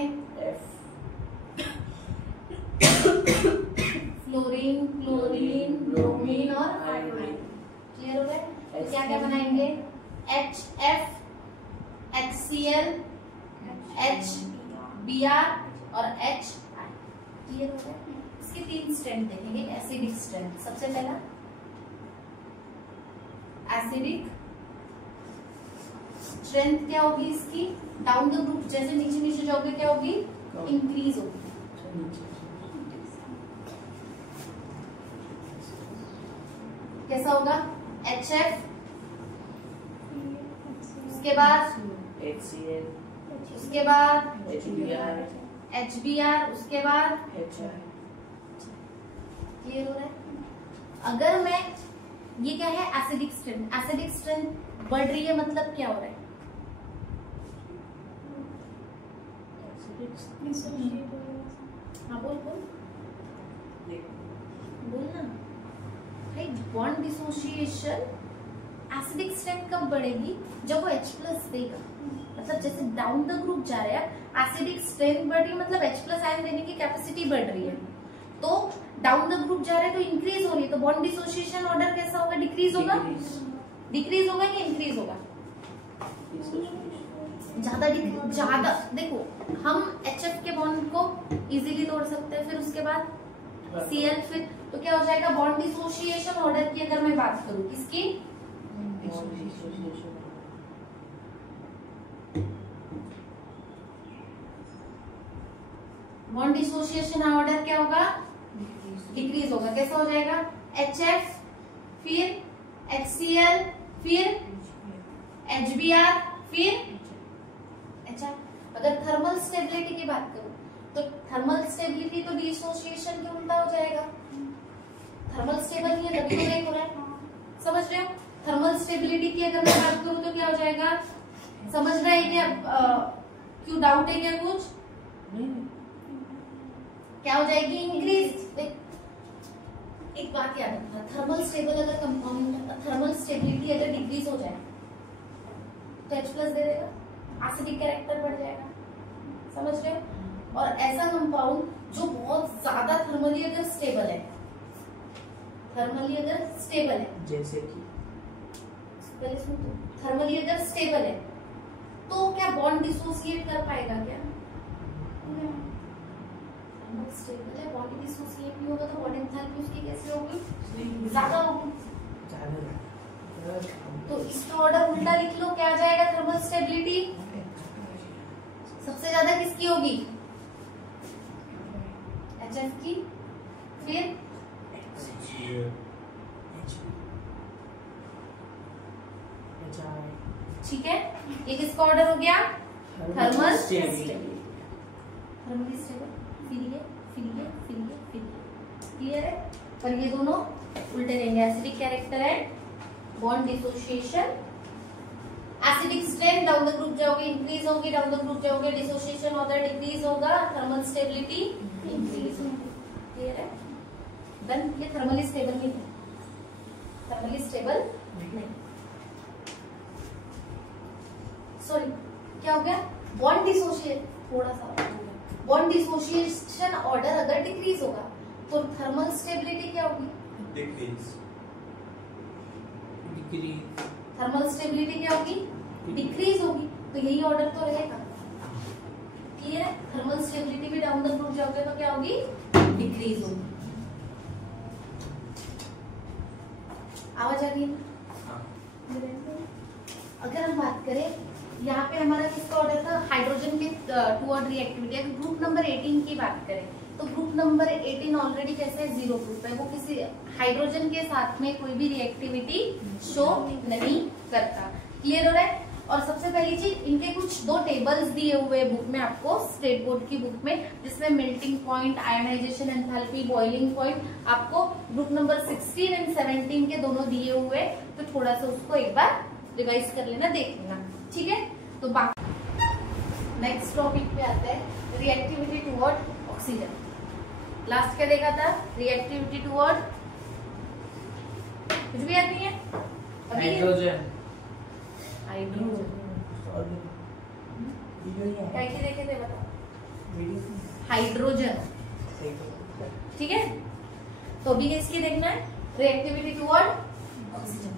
फ्लोरीन, क्लोरीन, ब्रोमीन और आयोडीन। क्लियर हो गए? तो क्या क्या बनाएंगे, HF, HCl, HBr और H। क्लियर हो गए? इसके 3 स्ट्रेंथ देखेंगे। एसिडिक स्ट्रेंथ, सबसे पहला एसिडिक स्ट्रेंथ क्या होगी इसकी, डाउन द ग्रुप जैसे नीचे नीचे जाओगे क्या होगी, इंक्रीज होगी। कैसा होगा, HF, उसके बाद HCl, उसके बाद HBr, HBr, उसके बाद HI। क्लियर हो रहा है? अगर मैं ये क्या है, एसिडिक स्ट्रेंथ, एसिडिक स्ट्रेंथ बढ़ रही है मतलब क्या हो रहा है, हाँ बोल ना भाई। बॉन्ड डिसोसिएशन एसिडिक स्ट्रेंथ कब बढ़ेगी, जब वो H+ देगा, मतलब जैसे डाउन द ग्रुप जा रहा है एसिडिक स्ट्रेंथ बढ़ रही है, मतलब H+ आयन देने की कैपेसिटी बढ़ रही है। तो डाउन द ग्रुप जा रहा है तो इंक्रीज हो रही है, तो बॉन्ड डिसोसिएशन ऑर्डर कैसा होगा, डिक्रीज होगा, डिक्रीज होगा कि इंक्रीज होगा, ज्यादा। देखो हम HF के बॉन्ड को इजीली तोड़ सकते हैं, फिर उसके बाद Cl, फिर तो क्या हो जाएगा, बॉन्ड डिसोसिएशन ऑर्डर की अगर मैं बात करूं, किसकी, बॉन्ड डिसोसिएशन ऑर्डर क्या होगा, डिक्रीज होगा। कैसा हो जाएगा, HF, फिर HCl, फिर HBr, फिर HR। अगर थर्मल स्टेबिलिटी की बात करूं तो थर्मल स्टेबिलिटी तो डिसोसिएशन के उल्टा हो जाएगा। थर्मल स्टेबल नहीं है तभी तो ब्रेक हो रहा है, समझ रहे हो। थर्मल स्टेबिलिटी की अगर मैं बात करूं तो क्या हो जाएगा, समझ रहे हैं क्या, क्यों डाउट है क्या कुछ, क्या हो जाएगी, इंक्रीज। एक बात याद रखना, थर्मल स्टेबल अगर कंपाउंड, थर्मल स्टेबिलिटी अगर डिक्रीज हो जाए तो H+ दे देगा, एसिडिक कैरेक्टर बढ़ जाएगा, समझ रहे हो। और ऐसा कंपाउंड जो बहुत ज्यादा थर्मली अगर स्टेबल है, थर्मली अगर स्टेबल है, जैसे कि पहले सुन तो, थर्मली अगर स्टेबल है तो क्या बॉन्ड डिसोसिएट कर पाएगा क्या, स्टेबल है, बॉन्ड डिसोसिएट नहीं होगा तो बॉन्ड एंथैल्पी उसकी कैसे होगी, ज्यादा होगी। तो इसका ऑर्डर उल्टा लिख लो, क्या आ जाएगा, थर्मल स्टेबिलिटी सबसे ज्यादा किसकी होगी, HF की, फिर ठीक है। ये किसका ऑर्डर हो गया, थर्मल स्टेबिलिटी, थर्मली स्टेबल, फिर ये क्लियर है। पर ये दोनों उल्टे रहेंगे, एसिडिक कैरेक्टर है, bond dissociation, acidic strength down the group जाओगे इंक्रीज होगी, डाउन द ग्रुप जाओगे डिसोसिएशन ऑर्डर डिक्रीज होगा, थर्मल स्टेबिलिटी इंक्रीज होगी। क्लियर है, देन ये थर्मली स्टेबल नहीं है, थर्मली स्टेबल नहीं, सॉरी क्या हो गया, बॉन्ड डिसोसिएट, थोड़ा सा बॉन्ड डिसोसिएशन ऑर्डर अगर डिक्रीज होगा तो थर्मल स्टेबिलिटी क्या होगी, डिक्रीज, थर्मल स्टेबिलिटी क्या होगी, डिक्रीज होगी। तो यही ऑर्डर तो रहेगा, क्लियर है? थर्मल स्टेबिलिटी भी डाउन द ग्रुप जाओगे तो क्या होगी? डिक्रीज होगी। आवाज आ रही है? अगर हम बात करें यहाँ पे हमारा किसका ऑर्डर था? हाइड्रोजन के टुवर्ड रिएक्टिविटी। अगर ग्रुप नंबर 18 की बात करें तो ग्रुप नंबर 18 ऑलरेडी कैसे है? जीरो ग्रुप है, वो किसी हाइड्रोजन के साथ में कोई भी रिएक्टिविटी शो नहीं करता। क्लियर हो रहा है? और सबसे पहली चीज, इनके कुछ दो टेबल्स दिए हुए बुक में आपको, स्टेट बोर्ड की बुक में, जिसमें melting point, ionisation enthalpy, boiling point आपको ग्रुप नंबर 16 एंड 17 के दोनों दिए हुए, तो थोड़ा सा उसको एक बार रिवाइज कर लेना, देख लेना, ठीक है? तो बाकी नेक्स्ट टॉपिक पे आता है रिएक्टिविटी टुवर्ड ऑक्सीजन। लास्ट क्या देखा था? रिएक्टिविटी टुवर्ड कुछ भी याद नहीं है? हाइड्रोजन। हाइड्रोजन क्या क्या देखे थे बताओ? हाइड्रोजन, ठीक है? तो अभी इसकी देखना है reactivity toward oxygen.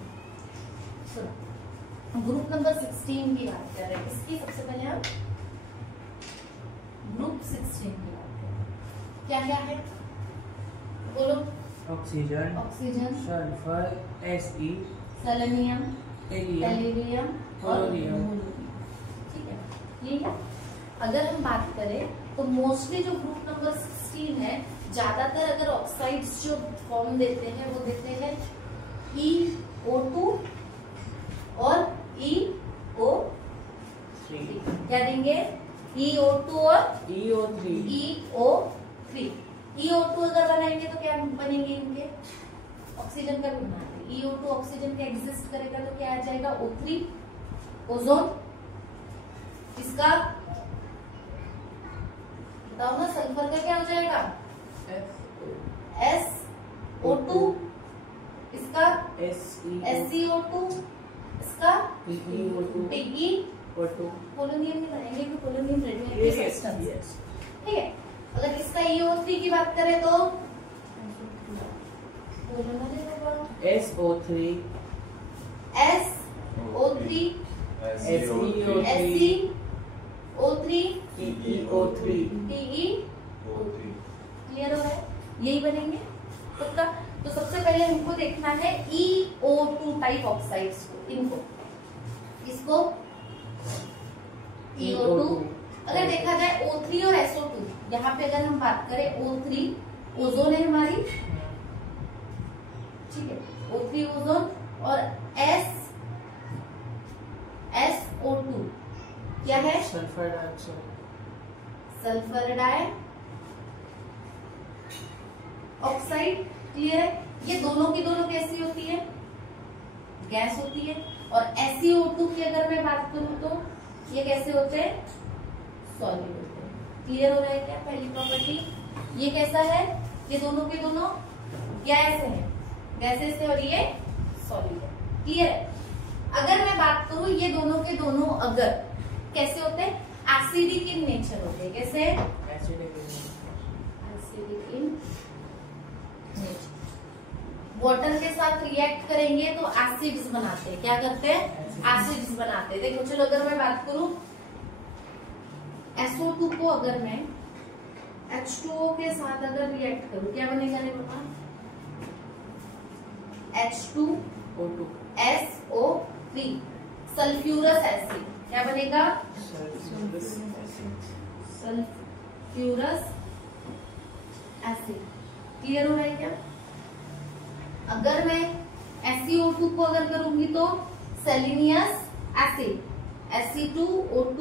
Group number 16 की बात कर रहे हैं। इसकी सबसे पहले हम ग्रुप 16 की बात करें। क्या क्या है बोलो? Oxygen, oxygen, sulphur, Fe, selenium, helium, tellurium और मोलियम, ठीक है? ये है। अगर हम बात करें तो मोस्टली जो ग्रुप नंबर 16 है, ज्यादातर अगर ऑक्साइड्स जो फॉर्म देते हैं वो देते हैं EO2 और EO3। क्या देंगे? EO2 और EO3। EO2 अगर बनाएंगे तो क्या बनेंगे? इनके ऑक्सीजन का भी बनाएंगे। EO2 ऑक्सीजन का एग्जिस्ट करेगा तो क्या आ जाएगा? O3 ozone. इसका बताओ ना, सल्फर का क्या हो जाएगा? SO2। इसका SeO2। इसका PeO2। पोलोनियम भी बनाएंगे, क्योंकि पोलोनियम रेडियोएक्टिव सब्सटेंस, ठीक है? अगर इसका EO3 की बात करें तो SO3, SO3, SeO3, SeO3, TeO3। Clear हो रहा है? यही बनेंगे सबका। तो सबसे पहले हमको देखना है EO2 टाइप ऑक्साइड्स को, इनको, इसको EO2। अगर देखा जाए O3 और SO2, यहाँ पे अगर हम बात करें O3 ओजोन है हमारी, ठीक है? O3 ओजोन और SO2 क्या है? Sulphur dioxide. Sulphur dioxide. Clear है? ये दोनों की दोनों कैसी होती है? गैस होती है। और SeO2 की अगर मैं बात करूं तो ये कैसे होते हैं? सॉलिड होते हैं। क्लियर हो रहा है क्या? पहली प्रॉपर्टी ये कैसा है? ये दोनों के दोनों गैस है, गैसेस है, और ये सॉलिड है। क्लियर है? अगर मैं बात करूं ये दोनों के दोनों अगर कैसे होते हैं? एसिडिक इन नेचर होते हैं। कैसे? Acidic in nature. वाटर के साथ रिएक्ट करेंगे तो एसिड्स बनाते हैं। क्या करते हैं? एसिड्स बनाते हैं। देखो चलो, अगर मैं बात करूं SO2 को अगर मैं H2O के साथ अगर रिएक्ट करूं, क्या बनेगा रे पापा? H2O2 SO3 sulphurous acid. क्या बनेगा? Sulphurous acid. क्लियर हो रहा है क्या? अगर मैं SeO2 को अगर करूंगी तो सेलिनियस एसिड, Fe2O2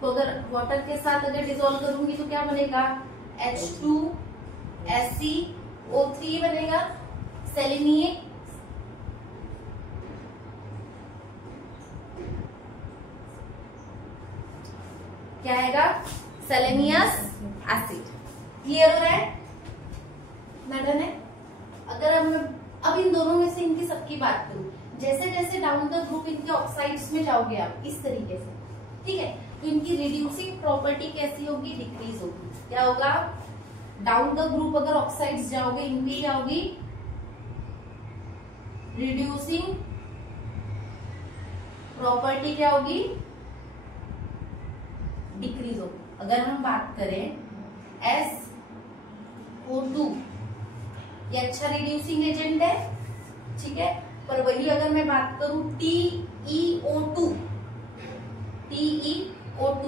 को अगर वाटर के साथ अगर डिसॉल्व करूंगी तो क्या बनेगा? H2SeO3 बनेगा। सेलिनियक क्या आएगा? Selenious acid. क्लियर हो रहा है? मैडम है। अगर हम अब इन दोनों में से इनकी सबकी बात करूं, जैसे जैसे डाउन द ग्रुप इनके ऑक्साइड्स में जाओगे आप इस तरीके से, ठीक है? तो इनकी रिड्यूसिंग प्रॉपर्टी कैसी होगी? डिक्रीज होगी। क्या होगा? डाउन द ग्रुप अगर ऑक्साइड्स जाओगे, इनकी क्या होगी? रिड्यूसिंग प्रॉपर्टी क्या होगी? डिक्रीज होगी। अगर हम बात करें SO2, ये अच्छा रिड्यूसिंग एजेंट है, ठीक है। पर वही अगर मैं बात करूं TeO2,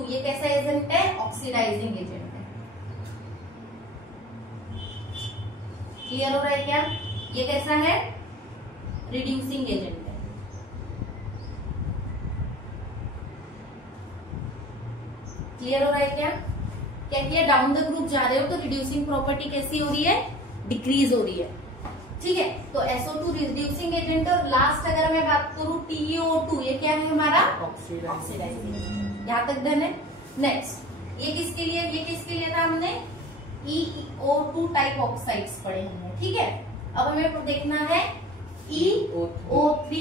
ये कैसा एजेंट है? ऑक्सीडाइजिंग एजेंट है। क्लियर हो रहा है क्या? ये कैसा है? रिड्यूसिंग एजेंट है। क्लियर हो रहा है क्या? क्या किया? डाउन द ग्रुप जा रहे हो तो रिड्यूसिंग प्रॉपर्टी कैसी हो रही है? डिक्रीज हो रही है, ठीक है। तो SO2 रिड्यूसिंग एजेंट है। और लास्ट अगर मैं बात करूं TeO2, ये क्या है हमारा? Oxidising agent. यहां तक डन है। नेक्स्ट ये किसके लिए था? हमने EO2 टाइप ऑक्साइड्स पढ़े हमने, ठीक है। अब हमें देखना है EO3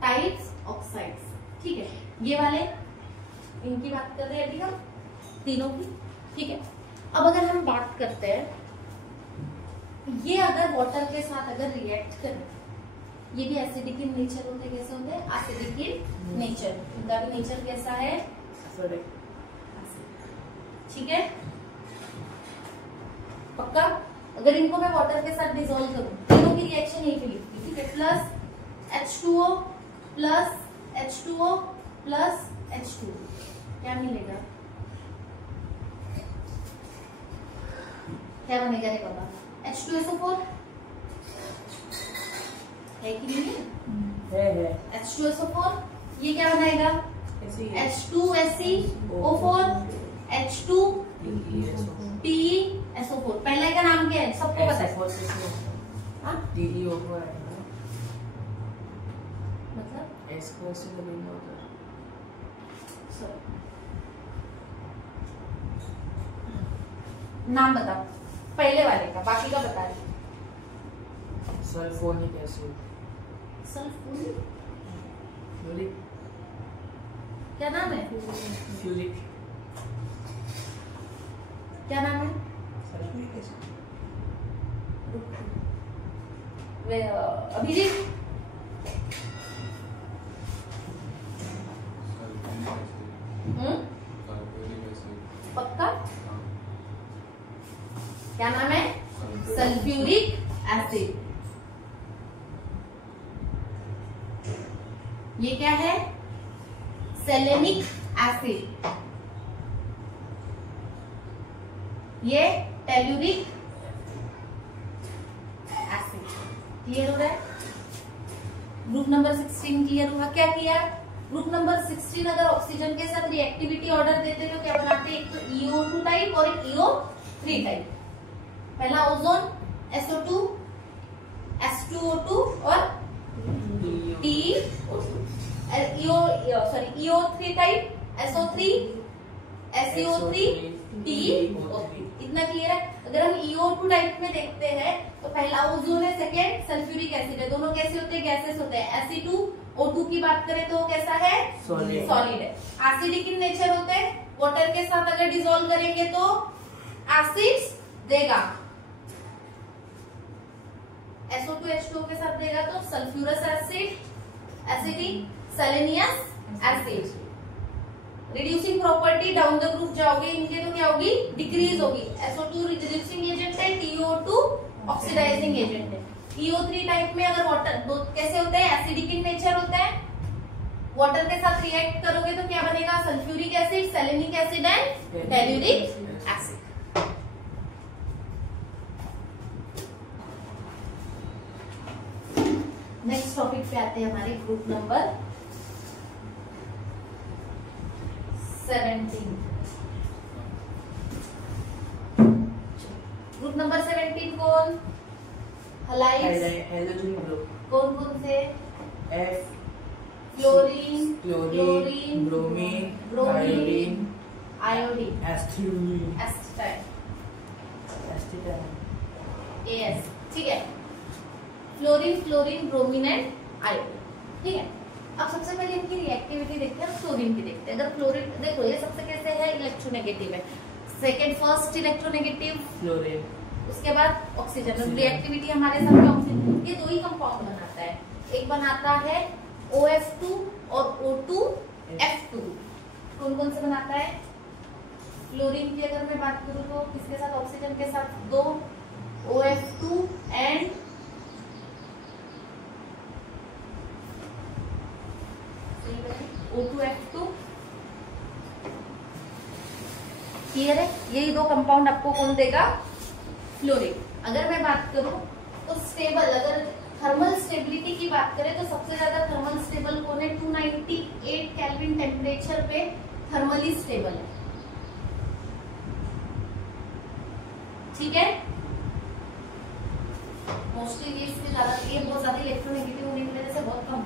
टाइप्स ऑक्साइड्स, ठीक है। ये वाले इनकी बात कर रहे हैं अभी हम, तीनों की, ठीक है। अब अगर हम बात करते हैं, ये अगर वाटर के साथ अगर रिएक्ट करें, ये भी एसिडिक इन नेचर होते हैं। कैसे होते हैं? Acidic in nature. इनका भी नेचर कैसा है? ठीक है, पक्का। अगर इनको मैं वाटर के साथ डिसॉल्व करूं, तीनों की रिएक्शन यही पे लिखती, ठीक है। Plus H2O plus H2O plus H2O, क्या मिलेगा? क्या बनेगा रे बाबा? H2SO4 है कि नहीं है? H2SO4, ये क्या बनाएगा? H2SeO4 H2PeSO4। पहले का नाम क्या है? सबको पता है। मतलब नाम बताओ पहले वाले का, बाकी का बता रहे। Sulphonic acid. सल्फ्यूरिक, क्या नाम है? फ्यूरिक। क्या नाम है? Sulphuric acid. अभिजीत, पक्का? क्या नाम है? Sulphuric acid. ये क्या है? सेलेनिक एसिड। ये टेल्यूरिक एसिड। क्लियर हो रहा है? ग्रुप नंबर 16 क्लियर हुआ? क्या किया? ग्रुप नंबर 16 अगर ऑक्सीजन के साथ रिएक्टिविटी ऑर्डर देते तो क्या बनाते? एक तो EO2 टाइप और एक EO3 टाइप। पहला ओजोन SO2 H2O2 और EO3 type SO3 SeO3 TeO3। इतना क्लियर है? अगर हम EO2 टाइप में देखते हैं तो पहला ओजोन है, सेकेंड सल्फ्यूरिक एसिड है। दोनों कैसे होते हैं? गैसेस होते हैं। Fe2O2 की बात करें तो कैसा है? सॉलिड है। एसिडिक इन नेचर होते हैं। वाटर के साथ अगर डिसॉल्व करेंगे तो एसिड्स देगा। SO2 H2O के साथ देगा तो sulphurous acid, acidic, selenious acid. Reducing property down the group जाओगे इनके तो क्या होगी? डिक्रीज होगी। SO2 रिड्यूसिंग एजेंट है, TeO2 ऑक्सीडाइजिंग एजेंट है। EO3 टाइप में अगर वाटर दो कैसे होते हैं? एसिडिक इन नेचर होता है। वाटर के साथ रिएक्ट करोगे तो क्या बनेगा? Sulphuric acid, selenic acid and telluric acid. Next topic पे आते हैं हमारे ग्रुप नंबर 17। ग्रुप नंबर 17 कौन? हलाइड्स। Halogen group. कौन कौन से? F, chlorine, chlorine, bromine, iodine, iodine, astatine, AS, ठीक है। Fluorine, chlorine, bromine and iodine, ठीक है। अब सबसे पहले इनकी रिएक्टिविटी देखते हैं। क्लोरीन की देखते हैं। अगर क्लोरीन देखो ये सबसे कैसे है? इलेक्ट्रोनेगेटिव है। सेकेंड फर्स्ट इलेक्ट्रोनेगेटिव, फ्लोरीन, उसके बाद ऑक्सीजन। रिएक्टिविटी हमारे साथ ऑक्सीजन, ये दो ही कंपाउंड बनाता है। एक बनाता है OF2 और O2F2। कौन कौन से बनाता है? फ्लोरीन की अगर मैं बात करूं तो किसके साथ? ऑक्सीजन के साथ 2 OF2 एंड O2F2। क्लियर है? यही दो कंपाउंड आपको कौन देगा? फ्लोरीन। अगर मैं बात करूं तो स्टेबल, अगर थर्मल स्टेबिलिटी की बात करें तो सबसे ज्यादा थर्मल स्टेबल कौन है? 298 केल्विन टेम्परेचर पे थर्मली स्टेबल है। ठीक है, मोस्टली ये इसमें ज्यादा, ये बहुत ज्यादा इलेक्ट्रोनेगेटिव होने की वजह से बहुत कम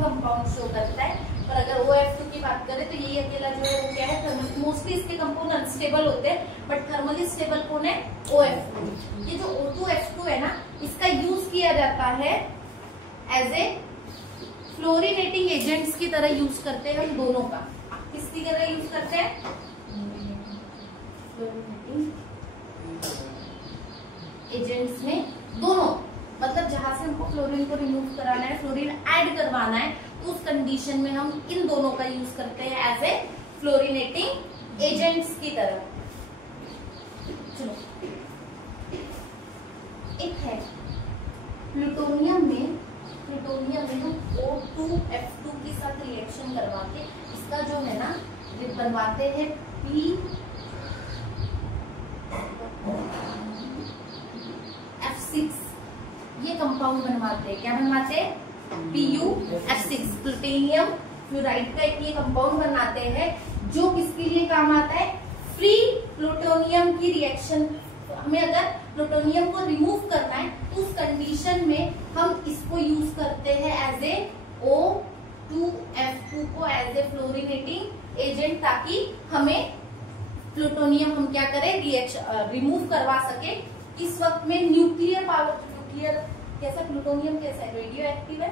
कंपाउंड शो करता है। पर अगर OF2 की बात करें तो यही अकेला जो है वो क्या है? थर्मल। मोस्टली इसके कंपाउंड अनस्टेबल होते हैं बट थर्मली स्टेबल कौन है? OF2। ये जो O2F2 है ना, इसका यूज किया जाता है एज ए फ्लोरिनेटिंग एजेंट्स की तरह यूज करते हैं हम दोनों का। किसकी तरह यूज करते हैं? फ्लोरिनेटिंग एजेंट्स में दोनों, मतलब जहां से हमको फ्लोरीन को रिमूव कराना है, फ्लोरीन ऐड करवाना है, उस कंडीशन में हम इन दोनों का यूज करते हैं एज ए फ्लोरिनेटिंग एजेंट्स की तरह। चलो, एक है प्लूटोनियम में हम O2F2 के साथ रिएक्शन करवा के इसका जो है ना बनवाते हैं F6। ये कंपाउंड बनवाते हैं, क्या बनवाते हैं? PuF6, प्लूटोनियम फ्लोराइड का एक ये कंपाउंड बनाते हैं जो किसके लिए काम आता है? फ्री प्लूटोनियम की रिएक्शन। हमें अगर प्लूटोनियम को रिमूव करना है उस कंडीशन में हम इसको यूज करते हैं एज ए O2F2 को एज ए फ्लोरिनेटिंग एजेंट, ताकि हमें प्लूटोनियम हम क्या करें? रिएक्शन रिमूव करवा सके। इस वक्त में न्यूक्लियर पावर, न्यूक्लियर कैसा, प्लूटोनियम कैसा है? रेडियो एक्टिव है,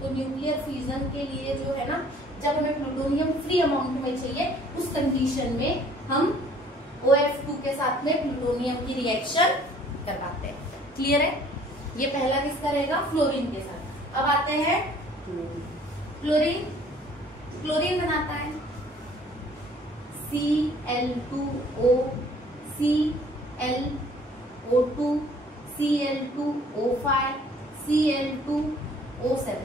तो न्यूक्लियर फ्यूजन के लिए जो है ना, जब हमें प्लूटोनियम फ्री अमाउंट में चाहिए उस कंडीशन में हम OF2 के साथ में प्लूटोनियम की रिएक्शन करवाते हैं। क्लियर है? ये पहला किसका रहेगा? फ्लोरीन के साथ। अब आते हैं क्लोरीन। क्लोरीन बनाता है Cl2O, ClO2, Cl2O5, Cl2O7।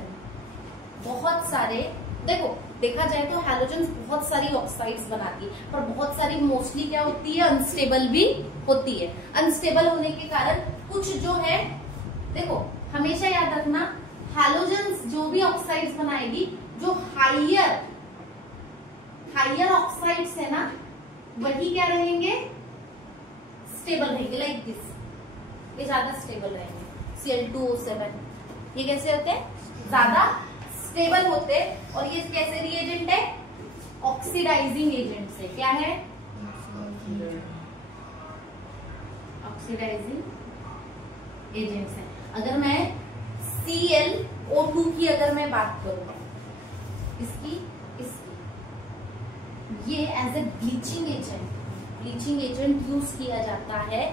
बहुत सारे, देखो देखा जाए तो हैलोजेंस बहुत सारी ऑक्साइड्स बनाती है, पर बहुत सारी मोस्टली क्या होती है? अनस्टेबल भी होती है। अनस्टेबल होने के कारण कुछ जो है, देखो हमेशा याद रखना, हैलोजेंस जो भी ऑक्साइड्स बनाएगी, जो हाइयर ऑक्साइड्स है ना, वही क्या रहेंगे? स्टेबल रहेंगे। लाइक दिस, ये ज्यादा स्टेबल रहेंगे। Cl2O7 ये कैसे होते हैं? ज्यादा स्टेबल होते हैं। और ये कैसे रिएजेंट है? ऑक्सीडाइजिंग एजेंट से। क्या है? ऑक्सीडाइजिंग एजेंट से। अगर मैं ClO2 की अगर मैं बात करूं, इसकी ये as a bleaching agent use किया जाता है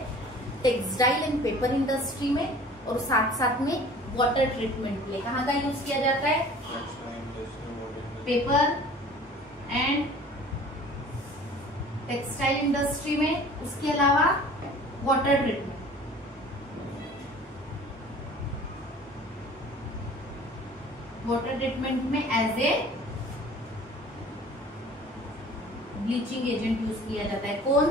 टेक्सटाइल एंड पेपर इंडस्ट्री में, और साथ साथ में वाटर ट्रीटमेंट में। कहाँ का यूज किया जाता है? पेपर एंड टेक्सटाइल इंडस्ट्री में, उसके अलावा वाटर ट्रीटमेंट। वाटर ट्रीटमेंट में as a bleaching agent use किया जाता है। कौन?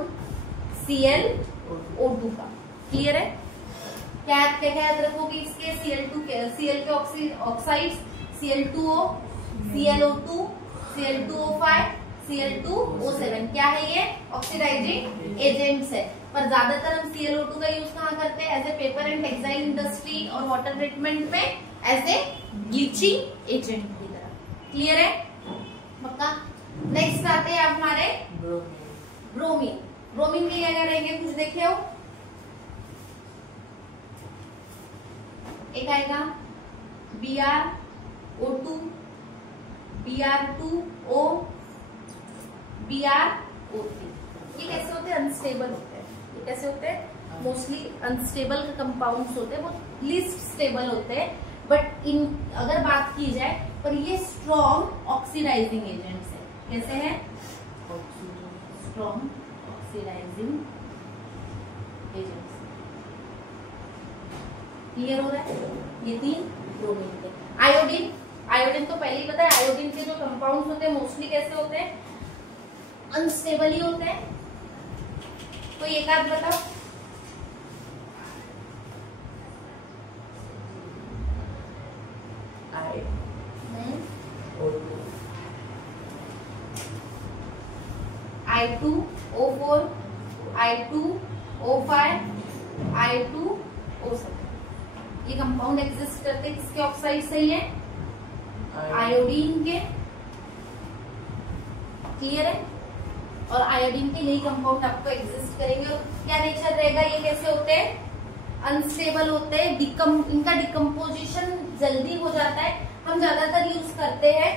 ClO2 का। क्लियर है? क्या याद रखोगे इसके? Cl के oxides Cl2O, ClO2, Cl2O5, Cl2O7। क्या है ये? ऑक्सीडाइजिंग एजेंट्स है। पर ज्यादातर हम ClO2 का यूज कहाँ करते हैं? As a paper and textile industry और वाटर ट्रीटमेंट में एज ए ब्लीचिंग एजेंट की तरह। क्लियर है? पक्का? नेक्स्ट आते हैं हमारे ब्रोमीन। ब्रोमीन के क्या रहेंगे? कुछ देखे हो? एक आएगा BrO2, Br2O, Br O3। ये कैसे होते हैं? अनस्टेबल होते हैं। ये कैसे होते हैं? मोस्टली अनस्टेबल कंपाउंड्स होते हैं, वो लीस्ट स्टेबल होते हैं। बट इन अगर बात की जाए, पर ये स्ट्रॉन्ग ऑक्सीडाइजिंग एजेंट्स है। कैसे हैं? Strong oxidising agents. क्लियर हो रहा है? ये 3 ब्रोमीन के। आयोडीन, आयोडीन तो पहले ही पता है, आयोडीन के जो कंपाउंड्स होते हैं मोस्टली कैसे होते हैं? अनस्टेबल ही होते हैं। कोई एक आध बताओ। I2O4, I2O5, I2O7 ये कंपाउंड एग्जिस्ट करते हैं किसके ऑक्साइड से ही है? आयोडीन के। क्लियर है? और आयोडीन के यही कंपाउंड आपको एग्जिस्ट करेंगे। और क्या नेचर रहेगा? ये कैसे होते हैं? अनस्टेबल होते हैं। इनका डिकम्पोजिशन जल्दी हो जाता है। हम ज्यादातर यूज करते हैं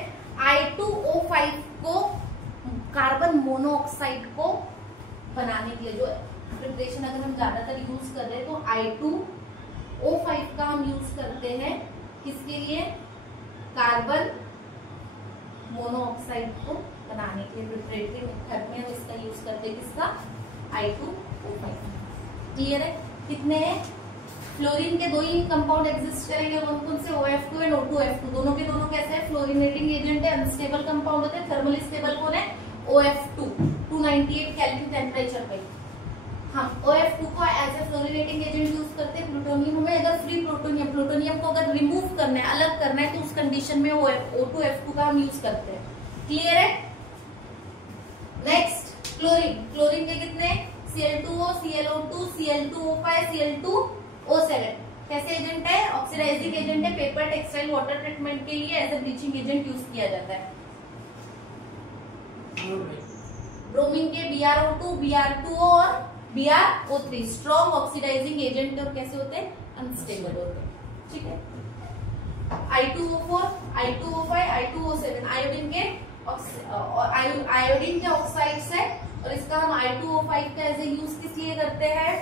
I2O5 को कार्बन मोनोऑक्साइड को बनाने के लिए। जो प्रिपरेशन अगर हम ज्यादातर यूज कर रहे हैं तो I2O5 का हम यूज करते हैं किसके लिए? कार्बन मोनोऑक्साइड को बनाने के लिए। प्रिपरेटरी मेथड में हम इसका यूज करते हैं किसका? I2O5। क्लियर है? कितने हैं? फ्लोरीन के 2 ही कंपाउंड एग्जिस्ट करेंगे। कौन से? OF2 and O2F2। दोनों के दोनों कैसे है? फ्लोरिनेटिंग एजेंट है, अनस्टेबल कंपाउंड होते हैं। थर्मली स्टेबल कौन है? OF2 298 केल्विन टेम्परेचर पे। हम OF2 को as a fluorinating agent use करते हैं प्लूटोनियम में। अगर फ्री प्लूटोनियम को अगर रिमूव करना है, अलग करना है, तो उस कंडीशन में O2F2 का हम यूज करते हैं। क्लियर है? Next chlorine. क्लोरीन के कितने? Cl2O, ClO2, Cl2O5, Cl2O7 कैसे एजेंट है? ऑक्सीडाइजिंग एजेंट है। पेपर, टेक्सटाइल, वाटर ट्रीटमेंट के लिए as a bleaching agent use किया जाता है। ब्रोमीन के BrO2, BR2O और BrO3 स्ट्रॉन्ग ऑक्सीडाइजिंग एजेंट और कैसे होते हैं? अनस्टेबल होते हैं। ठीक है? I2O4, I2O5, I2O7 आयोडीन के ऑक्साइड्स है। और इसका हम I2O5 का एज ए यूज किस लिए करते हैं?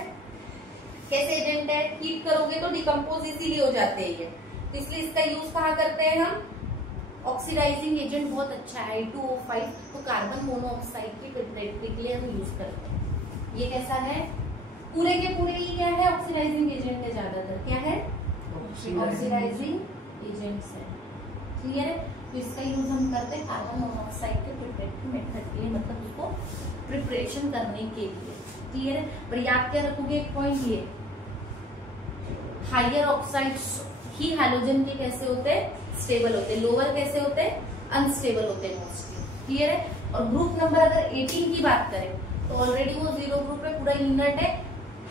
कैसे एजेंट है? हीट करोगे तो डिकम्पोज इजीली हो जाते हैं ये, तो इसलिए इसका यूज कहाँ करते हैं हम? ऑक्सीडाइजिंग एजेंट बहुत अच्छा है I2O5 तो कार्बन मोनोऑक्साइड की प्रिपरेटरी के लिए हम यूज करते हैं। ये कैसा है? पूरे के पूरे ही क्या है? ऑक्सीडाइजिंग एजेंट है। ज्यादातर क्या है? ऑक्सीडाइजिंग एजेंट्स है। क्लियर है? तो इसका यूज हम करते हैं कार्बन मोनोऑक्साइड के प्रिपरेटरी मेथड के लिए, मतलब उसको प्रिपरेशन करने के लिए। क्लियर है? पर याद क्या रखोगे एक पॉइंट, ये हायर ऑक्साइड्स ही हैलोजन के कैसे होते हैं? स्टेबल होते हैं। लोअर कैसे होते हैं? अनस्टेबल होते हैं मोस्टली। क्लियर है? और ग्रुप नंबर अगर 18 की बात करें तो ऑलरेडी वो 0 ग्रुप है, पूरा इनर्ट है।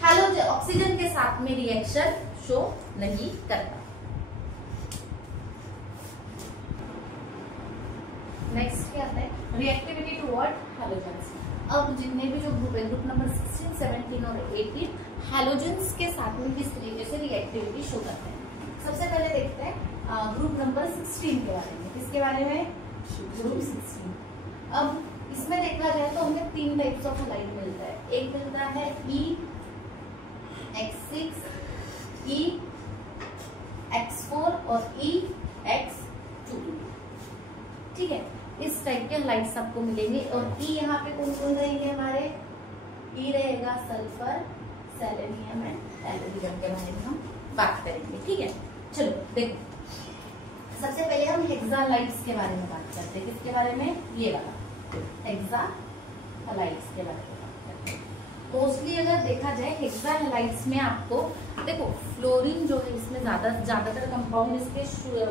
हैलोजन ऑक्सीजन के साथ में रिएक्शन शो नहीं करता। नेक्स्ट क्या आता है? Reactivity toward halogens. अब जितने भी जो ग्रुप है, ग्रुप नंबर 16, 17 और 18 हैलोजेंस के साथ में किस तरीके से रिएक्टिविटी शो करते हैं। सबसे पहले देखते हैं ग्रुप नंबर 16 के बारे में। किसके बारे में? ग्रुप 16। अब इसमें देखा जाए तो हमें 3 टाइप्स ऑफ हलाइड मिलता है। एक मिलता है EX6, EX4 और EX2। ठीक है? इस टाइप के हलाइड्स आपको मिलेंगे। और E यहाँ पे कौन कौन रहेंगे हमारे? E रहेगा सल्फर, सेलेनियम एंड एल्यूमिनियम के बारे में हम बात करेंगे। ठीक है? चलो देखो, सबसे पहले हम हेक्सालाइड्स के बारे में बात करते हैं। किसके बारे में? ये वाला हेक्सालाइड्स के बारे में बात करते हैं। मोस्टली अगर देखा जाए हेक्सालाइड्स में आपको देखो फ्लोरीन जो है इसमें ज्यादातर कंपाउंड इसके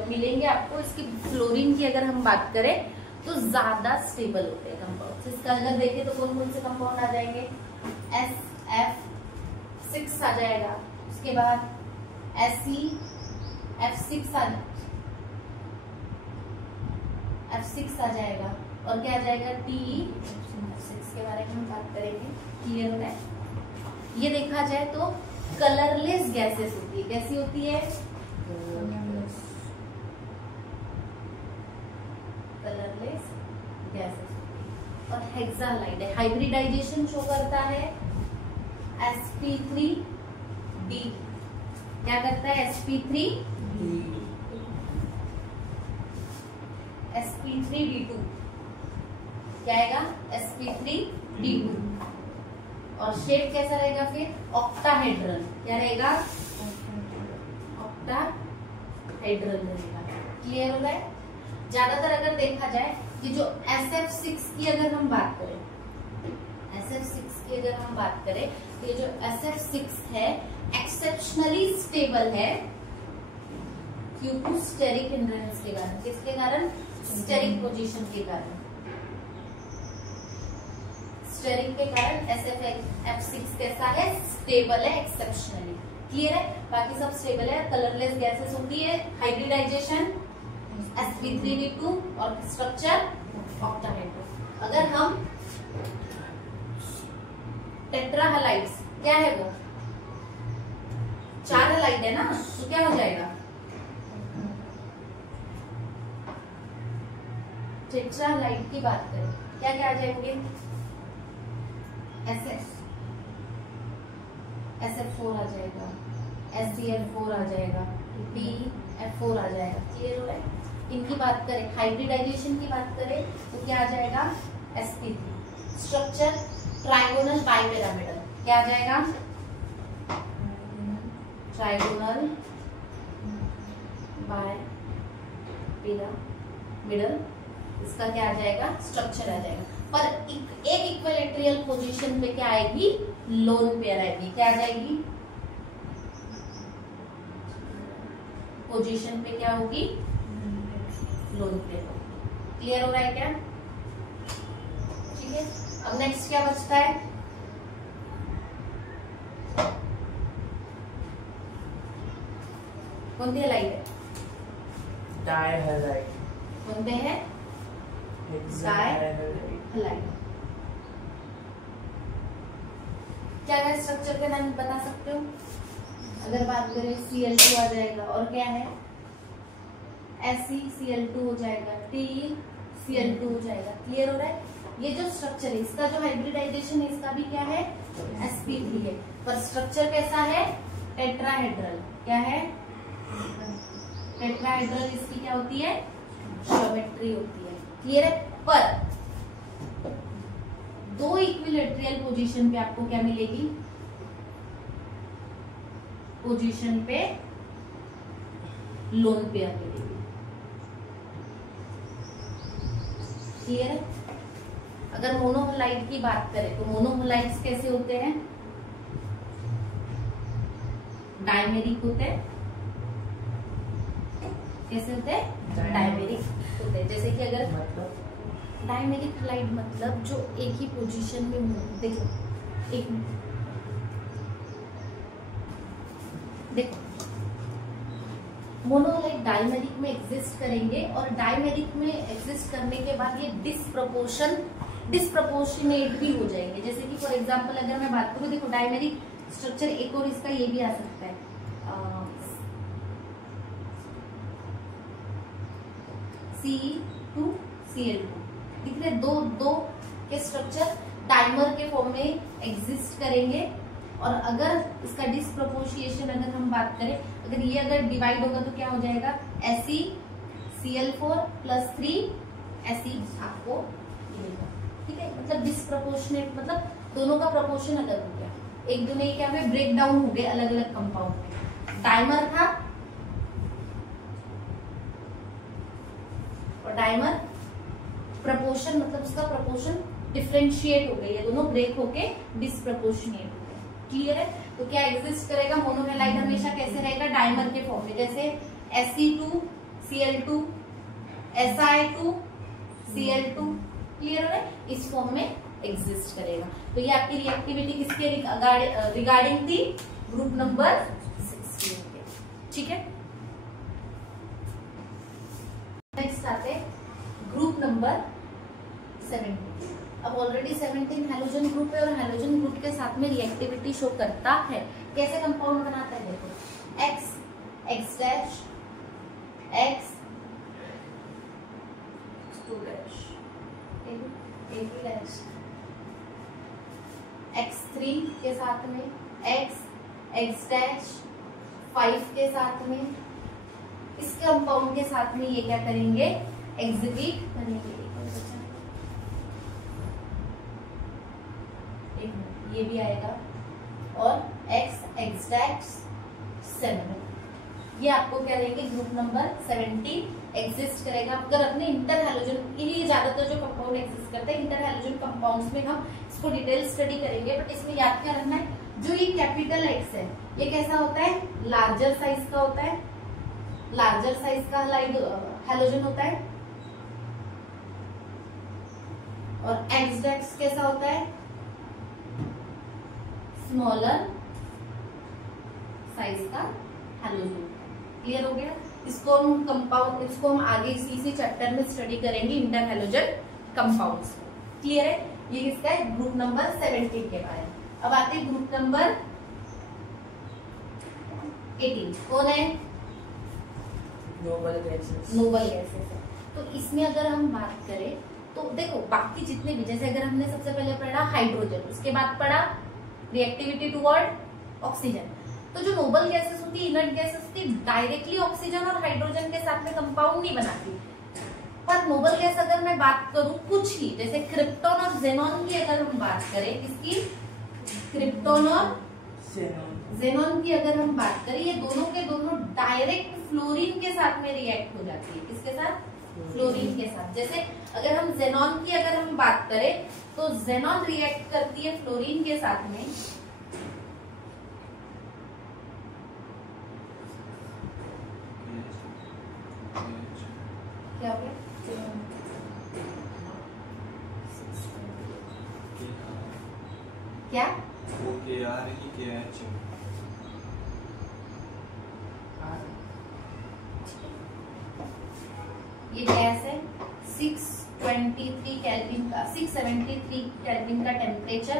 मिलेंगे आपको। इसकी फ्लोरीन की अगर हम बात करें तो ज्यादा स्टेबल होते हैं कंपाउंड। इसका अगर देखें तो कौन कौन से कंपाउंड आ जाएंगे? SF6 आ जाएगा, उसके बाद F6 आ जाएगा, और क्या आ जाएगा? TE6 के बारे में हम बात करेंगे। क्लियर हो रहा है? ये देखा जाए तो कलरलेस गैसेस होती है। कैसी होती है? Colourless gases. और हेक्सालाइड है, हाइब्रिडाइजेशन शो करता है sp3d। क्या करता है? sp3d2 क्या आएगा? sp3 D2 और शेप कैसा रहेगा फिर ऑक्टाहेड्रल। क्या रहेगा? ऑक्टाहेड्रल रहेगा। क्लियर हो रहा है? ज्यादातर अगर देखा जाए कि जो SF6 की अगर हम बात करें, SF6 की अगर हम बात करें तो ये जो SF6 है एक्सेप्शनली स्टेबल है ड्यू टू स्टेरिक हिंड्रेंस के कारण। किसके कारण? स्टेरिक पोजीशन के कारण। स्टेरिक के कारण SF6 कैसा है? स्टेबल है एक्सेप्शनली। क्लियर है? बाकी सब स्टेबल है। कलरलेस गैसेस होती है, हाइब्रिडाइजेशन sp3d2 और स्ट्रक्चर ऑक्टाहेड्रल। अगर हम टेट्राहलाइड्स, क्या है वो? 4 हलाइड है ना, तो क्या हो जाएगा? टेट्राहलाइड की बात करें क्या क्या आ जाएंगे? SF4 आ जाएगा, SCl4 आ जाएगा, TF4 आ जाएगा। क्लियर हो रहा है? इनकी बात करें, हाइब्रिडाइजेशन की बात करें तो क्या आ जाएगा? sp3। स्ट्रक्चर ट्राइगोनल बाइपिरामिडल, क्या आ जाएगा? ट्राइगोनल बाइपिरामिडल, इसका क्या आ जाएगा? स्ट्रक्चर आ जाएगा। पर एक इक्विलेटरल पोजीशन पे क्या आएगी? लोन पेयर आएगी। क्या आ जाएगी? पोजीशन पे क्या होगी? Lone pair. क्लियर हो रहा है क्या? ठीक है। अब नेक्स्ट क्या बचता है? कौन सी हलाइड है? डायहलाइड। कौन से है? डायहलाइड। क्या क्या स्ट्रक्चर के नाम बता सकते हो? अगर बात करें Cl2 आ जाएगा, और क्या है? SeCl2 हो जाएगा, TeCl2 हो जाएगा। क्लियर हो रहा है? ये जो स्ट्रक्चर है, इसका जो हाइब्रिडाइजेशन है, इसका भी क्या है? sp3 है। पर स्ट्रक्चर कैसा है? टेट्राहेड्रल। क्या है? टेट्राहेड्रल। इसकी क्या होती है? ज्योमेट्री होती है। क्लियर है? पर दो इक्विलेटरल पोजीशन पे आपको क्या मिलेगी? पोजीशन पे लोन पेयर मिलेगी। क्लियर है? अगर मोनोहलाइड की बात करें तो मोनोहलाइड्स कैसे होते हैं? डायमेरिक होते हैं। कैसे होते हैं? डायमेरिक होते हैं। जैसे कि अगर डायमेरिक हलाइड मतलब जो एक ही पोजीशन में, देखो एक देखो मोनोहलाइड डायमेरिक में एग्जिस्ट करेंगे और डायमेरिक में एग्जिस्ट करने के बाद ये डिस्प्रपोर्शनेट भी हो जाएंगे। जैसे कि फॉर एग्जांपल अगर मैं बात करूं, देखो डायमेरिक स्ट्रक्चर एक और इसका ये भी आ सकता है, C2Cl2। दिख रहे? दो के स्ट्रक्चर डाइमर के फॉर्म में एग्जिस्ट करेंगे। और अगर इसका डिस्प्रोपोर्शिएशन अगर हम बात करें, अगर ये अगर डिवाइड होगा तो क्या हो जाएगा? SeCl4 + 3 Se आपको मिलेगा। ठीक है? मतलब डिस्प्रोपोर्शनेट, मतलब दोनों का प्रोपोर्शन अलग हो गया। एक दोनों क्या हुए? ब्रेक डाउन हो गए अलग अलग कंपाउंड में। डाइमर था और डाइमर प्रपोर्शन, मतलब उसका प्रपोर्शन डिफरेंशिएट हो गई है, दोनों ब्रेक होके डिस्प्रपोर्शनेट हो गए। क्लियर है? तो क्या एग्जिस्ट करेगा? मोनोहलाइड हमेशा कैसे रहेगा? डाइमर के फॉर्म में, जैसे Se2Cl2 Si2Cl2। क्लियर है? इस फॉर्म में एग्जिस्ट करेगा। तो ये आपकी रिएक्टिविटी किसके रिगार्डिंग थी? ग्रुप नंबर 16 के। ठीक है? नेक्स्ट आते ग्रुप नंबर 17। अब ऑलरेडी 17 हैलोजन ग्रुप है और हैलोजन ग्रुप के साथ में रिएक्टिविटी शो करता है। कैसे कंपाउंड बनाता है? देखो X X' X 2' X3 के साथ में X X' 5 के साथ में, इस कंपाउंड के साथ में ये क्या करेंगे? एग्जिबिट करेंगे। एक मिनट, ये भी आएगा, और x dash 7, ये आपको क्या देंगे, ग्रुप नंबर 17 एग्जिस्ट करेगा। अगर अपने इंटर हैलोजन, ये ज्यादातर जो कंपाउंड एग्जिस्ट करते हैं इंटर हैलोजन कंपाउंड्स में, हम इसको डिटेल स्टडी करेंगे, बट इसमें याद क्या रखना है, जो ये कैपिटल X है ये कैसा होता है, लार्जर साइज का होता है, लार्जर साइज का हैलोजन होता है, और X dash कैसा होता है, स्मॉलर साइज का हैलोजन। क्लियर हो गया? इसको हम कंपाउंड, इसको हम आगे इसी चैप्टर में स्टडी करेंगे, इंटर हैलोजन कंपाउंड्स। क्लियर है? ये किसका है, ग्रुप नंबर 17 के बारे में। अब आते हैं ग्रुप नंबर 18। कौन है? Noble gases. नोबल गैसेस है। तो इसमें अगर हम बात करें तो देखो, बाकी जितने भी, जैसे अगर हमने सबसे पहले पढ़ा हाइड्रोजन, उसके बाद पढ़ा रिएक्टिविटी टुवर्ड ऑक्सीजन, तो जो नोबल गैसेस होती है, इनर्ट गैसेस होती है, डायरेक्टली ऑक्सीजन और हाइड्रोजन के साथ में कंपाउंड नहीं बनाती। पर नोबल गैस अगर मैं बात करूं कुछ ही, जैसे क्रिप्टॉन और जेनॉन की अगर हम बात करें, किसकी, क्रिप्टॉन और जेनॉन की अगर हम बात करें, ये दोनों के दोनों डायरेक्ट फ्लोरीन के साथ में रिएक्ट हो जाती है। किसके साथ? फ्लोरीन के साथ। जैसे अगर हम जेनॉन की अगर हम बात करें तो जेनॉन रिएक्ट करती है फ्लोरीन के साथ में, क्या हो गया, क्या ये गैस है 623 केल्विन का, 673 केल्विन का टेम्परेचर,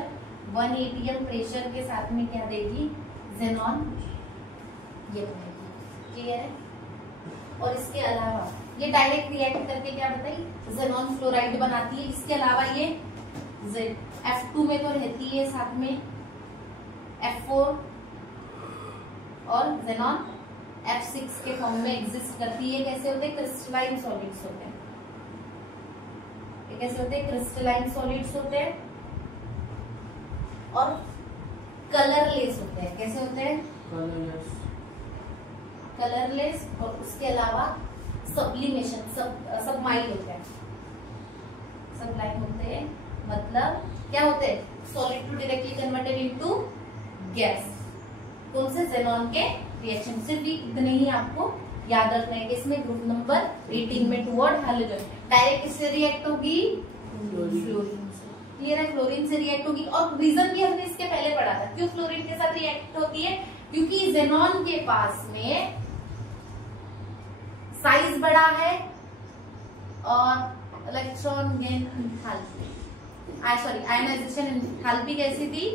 1 atm प्रेशर के साथ में क्या देगी, जेनॉन ये बनेगी। क्लियर है? और इसके अलावा ये डायरेक्ट रिएक्ट करके क्या बताई, जेनॉन फ्लोराइड बनाती है। इसके अलावा ये F2 में तो रहती है, साथ में F4 और जेनॉन F6 के फॉर्म में एग्जिस्ट करती है। कैसे होते हैं, क्रिस्टलाइन सॉलिड्स होते हैं। ये कैसे होते हैं, क्रिस्टलाइन सॉलिड्स होते हैं और कलरलेस होते हैं। कैसे होते हैं, कलरलेस। और उसके अलावा सब्लिमेशन, सबमाइल होते हैं, सबलाइन होते हैं, मतलब क्या होते हैं, solid to directly converted into gas. कौन से, जेनॉन के रिएक्शन। सिर्फ इतने ही आपको याद रखना है कि इसमें ग्रुप नंबर 18 में टुवर्ड हैलोजन डायरेक्ट किससे रिएक्ट होगी, फ्लोरीन से। क्लियर है? फ्लोरीन से रिएक्ट होगी। और रीजन भी हमने इसके पहले पढ़ा था, क्यों फ्लोरीन के साथ रिएक्ट होती है, क्योंकि जेनॉन के पास में साइज बड़ा है और electron gain enthalpy, sorry ionisation enthalpy कैसी थी,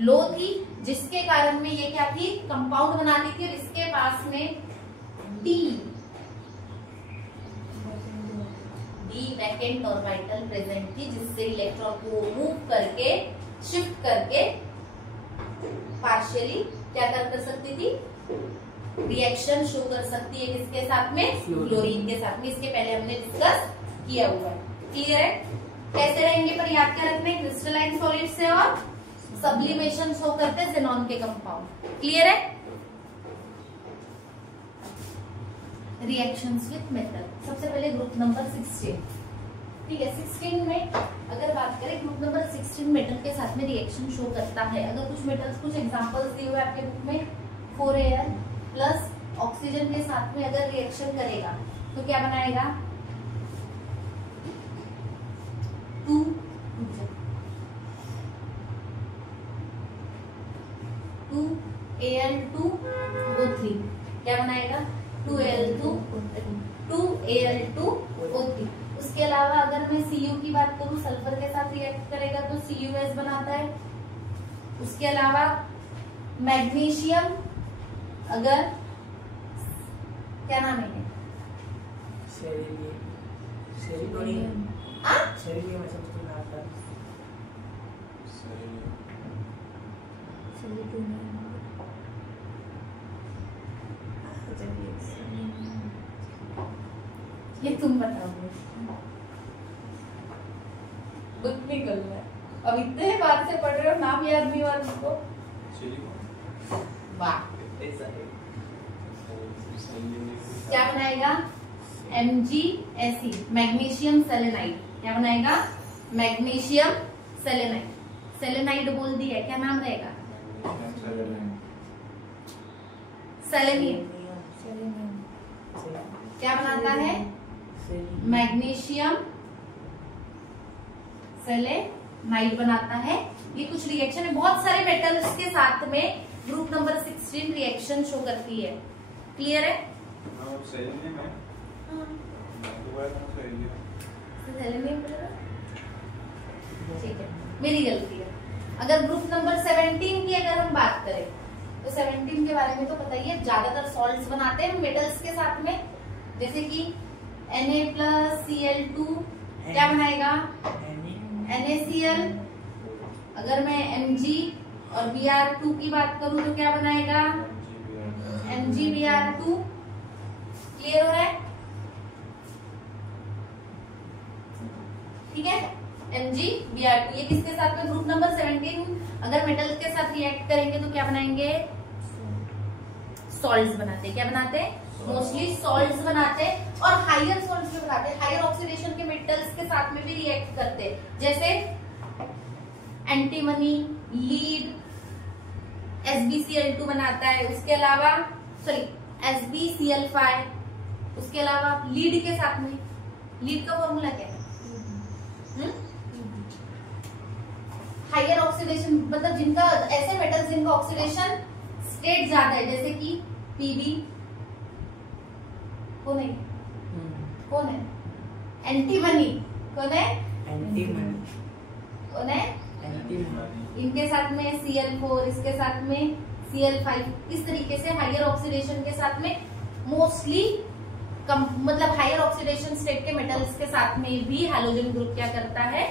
लो थी, जिसके कारण में ये क्या थी, कंपाउंड बनाती थी। और इसके पास में डी वैकेंट ऑर्बिटल प्रेजेंट थी, जिससे इलेक्ट्रॉन को मूव करके, शिफ्ट करके पार्शियली क्या कर सकती थी, रिएक्शन शो कर सकती है। किसके साथ में, फ्लोरीन के साथ में। इसके पहले हमने डिस्कस किया हुआ है। क्लियर है? कैसे रहेंगे पर याद क्या रखना है, क्रिस्टलाइन सॉलिड से और सब्लिमेशन शो करते हैं जेनॉन के कंपाउंड। क्लियर है? रिएक्शंस विद मेटल, सबसे पहले ग्रुप नंबर 16। ठीक है, 16 में अगर बात करें, ग्रुप नंबर 16 मेटल के साथ में रिएक्शन शो करता है। अगर कुछ मेटल्स, कुछ एग्जांपल्स दिए हुए आपके बुक में, 4Al प्लस ऑक्सीजन के साथ में अगर रिएक्शन करेगा तो क्या बनाएगा, 2Al2O3 क्या बनाएगा, 2Al2O3। उसके अलावा अगर मैं Cu की बात करूं, सल्फर के साथ रिएक्ट करेगा तो CuS बनाता है। उसके अलावा मैग्नीशियम, अगर क्या नाम है, ये तुम बताओगे, बुक में कर लो। अब इतने बार से पढ़ रहे हो, नाम याद नहीं हुआ तुमको? वाह, क्या बनाएगा? MgSe, magnesium selenide. क्या बनाएगा? Magnesium selenide. सेलेनाइड बोल दिया, क्या नाम रहेगा? सेलेनियम। क्या बनाता है? मैग्नीशियम सेलेनाइड बनाता है। ये कुछ रिएक्शन है, बहुत सारे मेटल्स के साथ में ग्रुप नंबर 16 रिएक्शन शो करती है। क्लियर है? सेलेनियम है। सेलेनियम ठीक है, मेरी गलती है। अगर ग्रुप नंबर 17 की अगर हम बात करें तो 17 के बारे में तो पता ही है, ज्यादातर सॉल्ट्स बनाते हैं मेटल्स के साथ में, जैसे कि Na+Cl2 क्या बनाएगा? NaCl। अगर मैं Mg और Br2 की बात करूं तो क्या बनाएगा? MgBr2। क्लियर हो रहा है? ठीक है, MgBr2 ये किसके साथ में? ग्रुप नंबर 17 अगर मेटल के साथ रिएक्ट करेंगे तो क्या बनाएंगे? सॉल्ट्स बनाते। क्या बनाते? मोस्टली सॉल्ट्स बनाते और हायर सॉल्ट्स भी बनाते, हायर ऑक्सीडेशन के मेटल्स के साथ में भी रिएक्ट करते, जैसे एंटीमनी, लीड, SbCl2 बनाता है। उसके अलावा SbCl5। उसके अलावा लीड के साथ में, लीड का फॉर्मूला क्या है? हायर ऑक्सीडेशन, मतलब जिनका ऐसे मेटल्स जिनका ऑक्सीडेशन स्टेट ज्यादा है, जैसे कि Pb। कौन है? कौन है? एंटीमनी। कौन है? एंटीमनी। कौन है? एंटीमनी। इनके साथ में Cl4, इसके साथ में Cl5। इस तरीके से हायर ऑक्सीडेशन के साथ में मोस्टली मतलब हायर ऑक्सीडेशन स्टेट के मेटल्स के साथ में भी हैलोजन ग्रुप क्या करता है?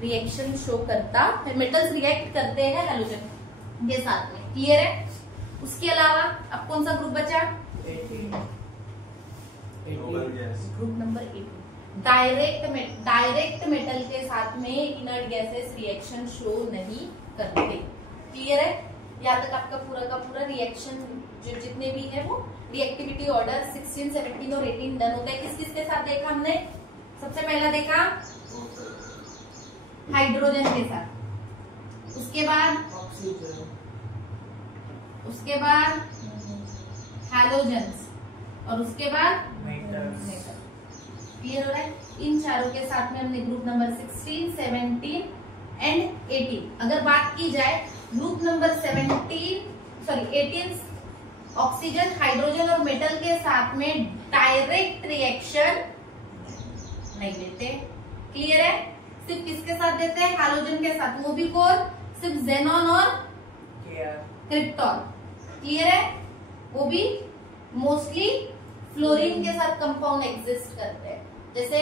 रिएक्शन शो करता है। मेटल्स रिएक्ट करते हैं हैलोजन के साथ में। क्लियर है? उसके अलावा अब कौन सा ग्रुप बचा? Group number 18। डायरेक्ट मेटल के साथ में इनर्ट गैसेस रिएक्शन शो नहीं करते। क्लियर है? यहाँ तक आपका पूरा का पूरा रिएक्शन जो जितने भी है वो रिएक्टिविटी ऑर्डर 16, 17 और 18 डन होता है। किस किस के साथ देखा हमने? सबसे पहला देखा हाइड्रोजन के साथ, उसके बाद हैलोजेंस और उसके बाद मेटल। क्लियर हो रहा है? इन चारों के साथ में हमने ग्रुप नंबर 16, 17 एंड 18। अगर बात की जाए ग्रुप नंबर 18 ऑक्सीजन, हाइड्रोजन और मेटल के साथ में डायरेक्ट रिएक्शन नहीं देते। क्लियर है? सिर्फ किसके साथ देते हैं? हैलोजन के साथ, वो भी कौन? सिर्फ जेनॉन और क्रिप्टॉन। क्लियर है? वो भी मोस्टली फ्लोरीन के साथ कंपाउंड एग्जिस्ट करते हैं, जैसे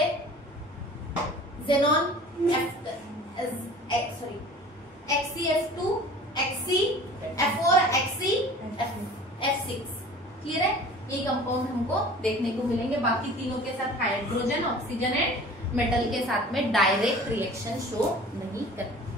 xenon XeF2, XeF4, Xe, F6। Clear है? ये कंपाउंड हमको देखने को मिलेंगे। बाकी तीनों के साथ हाइड्रोजन, ऑक्सीजन एंड मेटल के साथ में डायरेक्ट रिएक्शन शो नहीं करते।